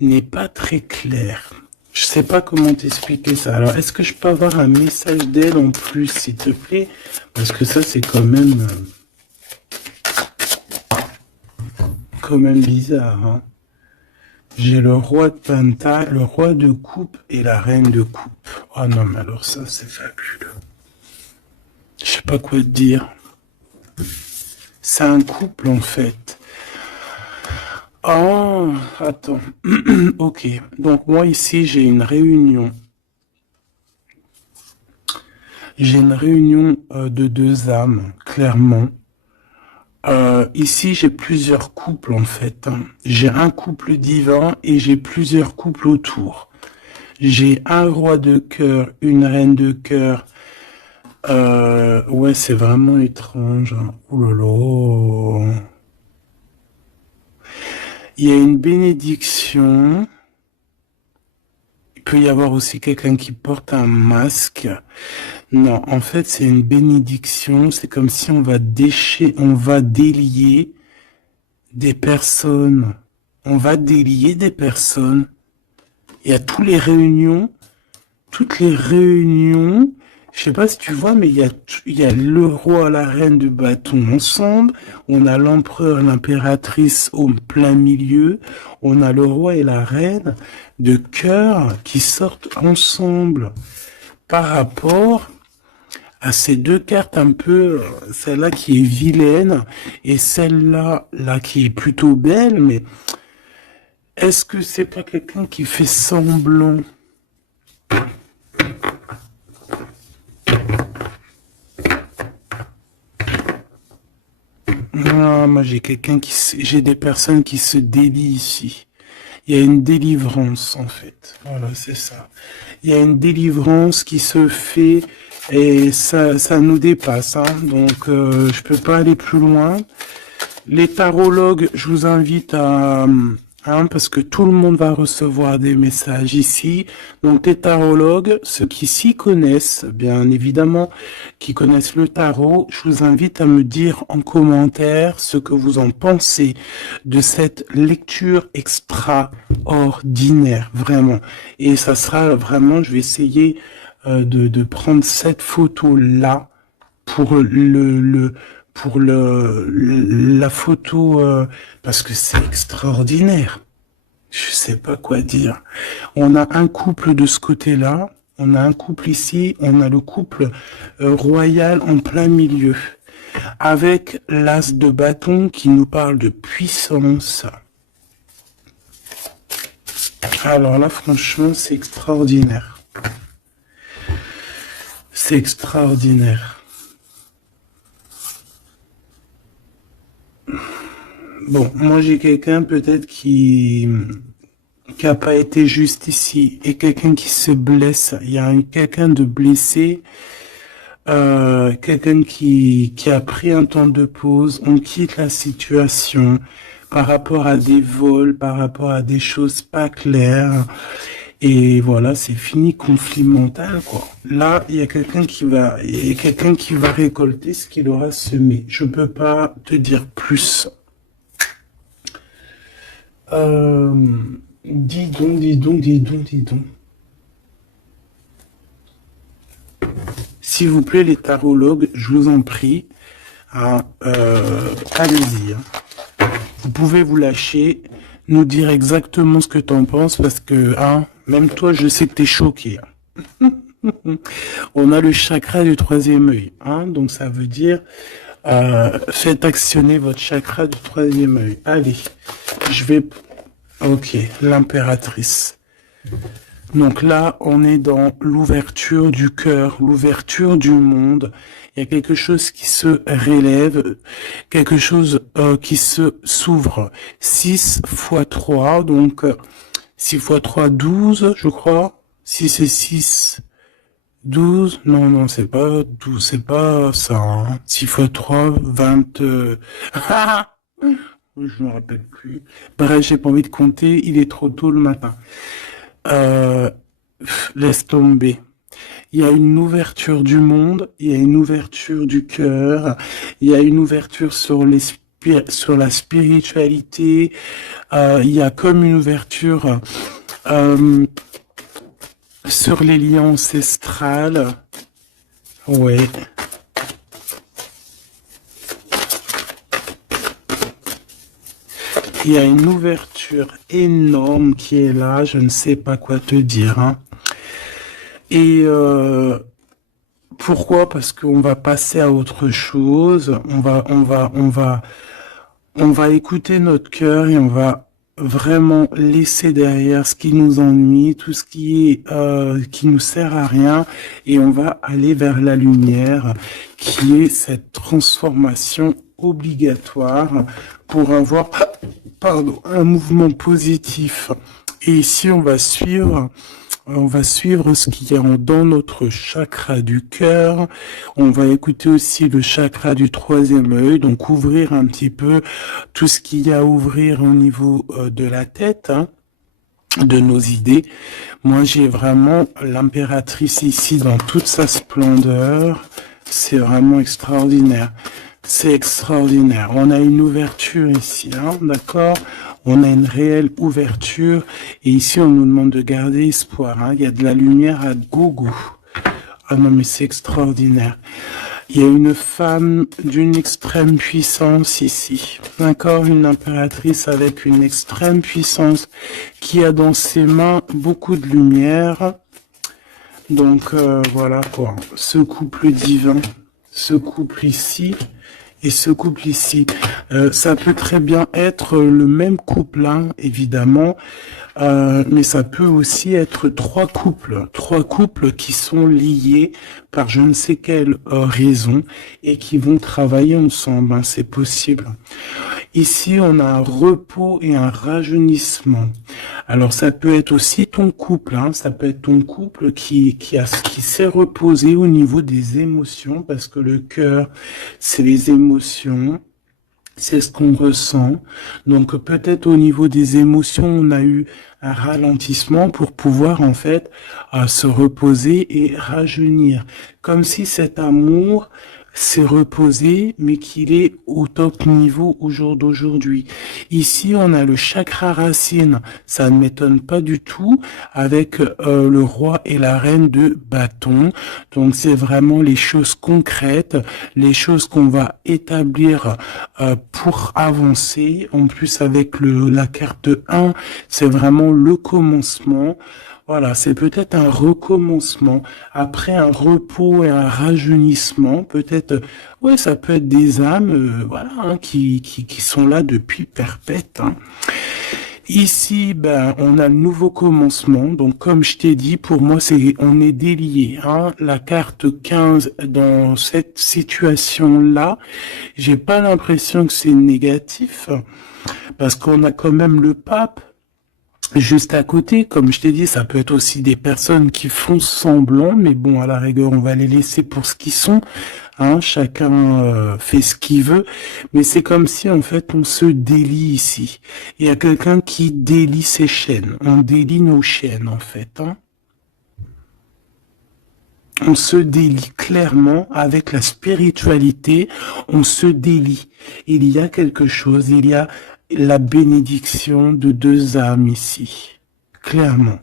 n'est pas très claire. Je sais pas comment t'expliquer ça. Alors, est-ce que je peux avoir un message d'elle en plus, s'il te plaît? Parce que ça, c'est quand même bizarre, hein. J'ai le roi de pentacle, le roi de coupe et la reine de coupe. Oh non, mais alors ça, c'est fabuleux. Je sais pas quoi te dire. C'est un couple, en fait. Oh, attends. Ok. Donc, moi, ici, j'ai une réunion. J'ai une réunion de deux âmes, clairement. Ici, j'ai plusieurs couples en fait, hein. J'ai un couple divin et j'ai plusieurs couples autour. J'ai un roi de cœur, une reine de cœur. Ouais, c'est vraiment étrange, hein. Ouh là là. Il y a une bénédiction. Il peut y avoir aussi quelqu'un qui porte un masque. Non, en fait, c'est une bénédiction. C'est comme si on va délier des personnes. On va délier des personnes. Il y a toutes les réunions. Je sais pas si tu vois, mais il y a le roi, la reine de bâton ensemble. On a l'empereur, l'impératrice au plein milieu. On a le roi et la reine de cœur qui sortent ensemble par rapport à ces deux cartes un peu, celle-là qui est vilaine et celle-là là qui est plutôt belle, mais est-ce que c'est pas quelqu'un qui fait semblant? Non, moi j'ai des personnes qui se délient ici. Il y a une délivrance en fait. Voilà, c'est ça. Il y a une délivrance qui se fait et ça nous dépasse, hein. Donc je peux pas aller plus loin. Les tarologues, je vous invite parce que tout le monde va recevoir des messages ici. Donc les tarologues, ceux qui s'y connaissent, bien évidemment, qui connaissent le tarot, je vous invite à me dire en commentaire ce que vous en pensez de cette lecture extraordinaire, vraiment. Et ça sera vraiment, je vais essayer de prendre cette photo-là pour la photo parce que c'est extraordinaire. Je sais pas quoi dire. On a un couple de ce côté-là, on a un couple ici, on a le couple royal en plein milieu avec l'as de bâton qui nous parle de puissance. Alors là, franchement, c'est extraordinaire. C'est extraordinaire. Bon, moi j'ai quelqu'un peut-être qui a pas été juste ici et quelqu'un qui se blesse. Il y a quelqu'un de blessé, quelqu'un qui a pris un temps de pause. On quitte la situation par rapport à des vols, par rapport à des choses pas claires. Et voilà, c'est fini, conflit mental, quoi. Là, il y a quelqu'un qui va récolter ce qu'il aura semé. Je peux pas te dire plus. Euh, dis donc, dis donc, dis donc, dis donc. S'il vous plaît, les tarologues, je vous en prie, hein, allez-y, hein. Vous pouvez vous lâcher, nous dire exactement ce que t'en penses, parce que, hein, même toi, je sais que t'es choqué. On a le chakra du troisième œil, hein, donc ça veut dire, faites actionner votre chakra du troisième œil. Allez, je vais, ok, l'impératrice. Donc là, on est dans l'ouverture du cœur, l'ouverture du monde. Il y a quelque chose qui se relève, quelque chose qui s'ouvre. 6 fois 3, donc 6 fois 3, 12, je crois. 6 et 6, 12. Non, non, c'est pas 12, c'est pas ça. Hein. 6 fois 3, 20... Je me rappelle plus. Bref, j'ai pas envie de compter, il est trop tôt le matin. Euh, laisse tomber. Il y a une ouverture du monde, il y a une ouverture du cœur, il y a une ouverture sur sur la spiritualité, il y a comme une ouverture euh, sur les liens ancestrales. Ouais. Il y a une ouverture énorme qui est là, je ne sais pas quoi te dire. Hein. Et pourquoi? Parce qu'on va passer à autre chose. On va écouter notre cœur et on va vraiment laisser derrière ce qui nous ennuie, tout ce qui nous sert à rien, et on va aller vers la lumière, qui est cette transformation obligatoire pour avoir, pardon, un mouvement positif. Et ici, on va suivre ce qu'il y a dans notre chakra du cœur. On va écouter aussi le chakra du troisième œil, donc ouvrir un petit peu tout ce qu'il y a à ouvrir au niveau de la tête, hein, de nos idées. Moi, j'ai vraiment l'impératrice ici dans toute sa splendeur. C'est vraiment extraordinaire. C'est extraordinaire. On a une ouverture ici, hein, d'accord? On a une réelle ouverture. Et ici, on nous demande de garder espoir. Hein. Il y a de la lumière à gogo. Ah non, mais c'est extraordinaire. Il y a une femme d'une extrême puissance ici. D'accord? Une impératrice avec une extrême puissance qui a dans ses mains beaucoup de lumière. Donc, voilà quoi. Ce couple divin, ce couple ici, et ce couple ici, ça peut très bien être le même couple, hein, évidemment, mais ça peut aussi être trois couples qui sont liés par je ne sais quelle raison et qui vont travailler ensemble, hein, c'est possible. Ici, on a un repos et un rajeunissement. Alors, ça peut être aussi ton couple, hein, ça peut être ton couple qui s'est reposé au niveau des émotions, parce que le cœur, c'est les émotions, c'est ce qu'on ressent. Donc, peut-être au niveau des émotions, on a eu un ralentissement pour pouvoir, en fait, se reposer et rajeunir. Comme si cet amour s'est reposé, mais qu'il est au top niveau au jour d'aujourd'hui. Ici, on a le chakra racine, ça ne m'étonne pas du tout, avec le roi et la reine de bâton. Donc, c'est vraiment les choses concrètes, les choses qu'on va établir pour avancer. En plus, avec la carte 1, c'est vraiment le commencement. Voilà, c'est peut-être un recommencement après un repos et un rajeunissement. Peut-être, ouais, ça peut être des âmes, voilà, hein, qui sont là depuis perpète. Hein. Ici, ben, on a le nouveau commencement. Donc, comme je t'ai dit, pour moi, on est délié, hein. La carte 15 dans cette situation-là, j'ai pas l'impression que c'est négatif parce qu'on a quand même le pape juste à côté. Comme je t'ai dit, ça peut être aussi des personnes qui font semblant, mais bon, à la rigueur, on va les laisser pour ce qu'ils sont. Hein, chacun fait ce qu'il veut, mais c'est comme si en fait on se délie ici. Il y a quelqu'un qui délie ses chaînes. On délie nos chaînes en fait. Hein. On se délie clairement avec la spiritualité. On se délie. Il y a quelque chose. Il y a la bénédiction de deux âmes ici. Clairement.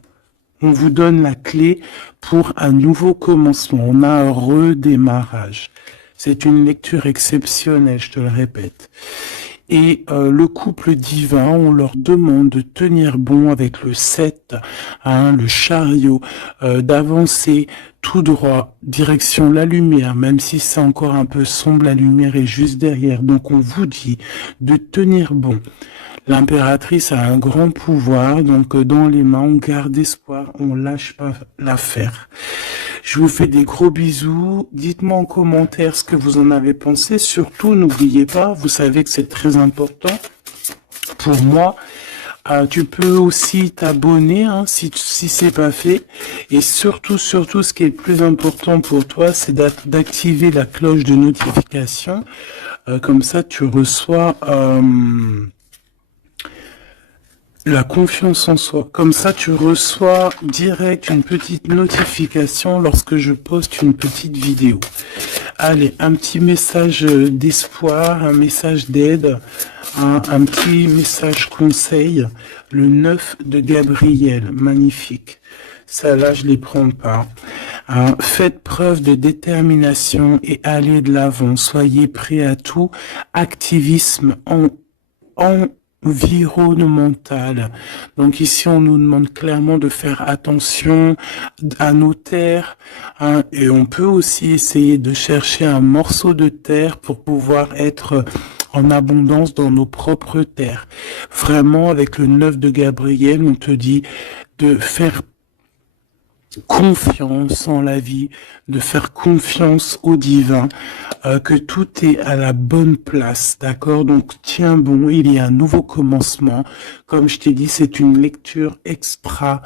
On vous donne la clé pour un nouveau commencement. On a un redémarrage. C'est une lecture exceptionnelle, je te le répète. Et le couple divin, on leur demande de tenir bon avec le 7, hein, le chariot, d'avancer tout droit, direction la lumière, même si c'est encore un peu sombre, la lumière est juste derrière. Donc on vous dit de tenir bon. L'impératrice a un grand pouvoir, donc dans les mains, on garde espoir, on lâche pas l'affaire. Je vous fais des gros bisous. Dites-moi en commentaire ce que vous en avez pensé. Surtout, n'oubliez pas, vous savez que c'est très important pour moi. Tu peux aussi t'abonner hein, si c'est pas fait. Et surtout, ce qui est le plus important pour toi, c'est d'activer la cloche de notification. Comme ça, tu reçois... la confiance en soi. Comme ça, tu reçois direct une petite notification lorsque je poste une petite vidéo. Allez, un petit message d'espoir, un message d'aide, un petit message conseil. Le 9 de Gabriel, magnifique. Ça là, je les prends pas. Faites preuve de détermination et allez de l'avant. Soyez prêts à tout. Activisme environnementale. Donc ici, on nous demande clairement de faire attention à nos terres, hein, et on peut aussi essayer de chercher un morceau de terre pour pouvoir être en abondance dans nos propres terres. Vraiment, avec le 9 de Gabriel, on te dit de faire confiance en la vie, de faire confiance au divin, que tout est à la bonne place, d'accord? Donc tiens bon, il y a un nouveau commencement. Comme je t'ai dit, c'est une lecture extraordinaire.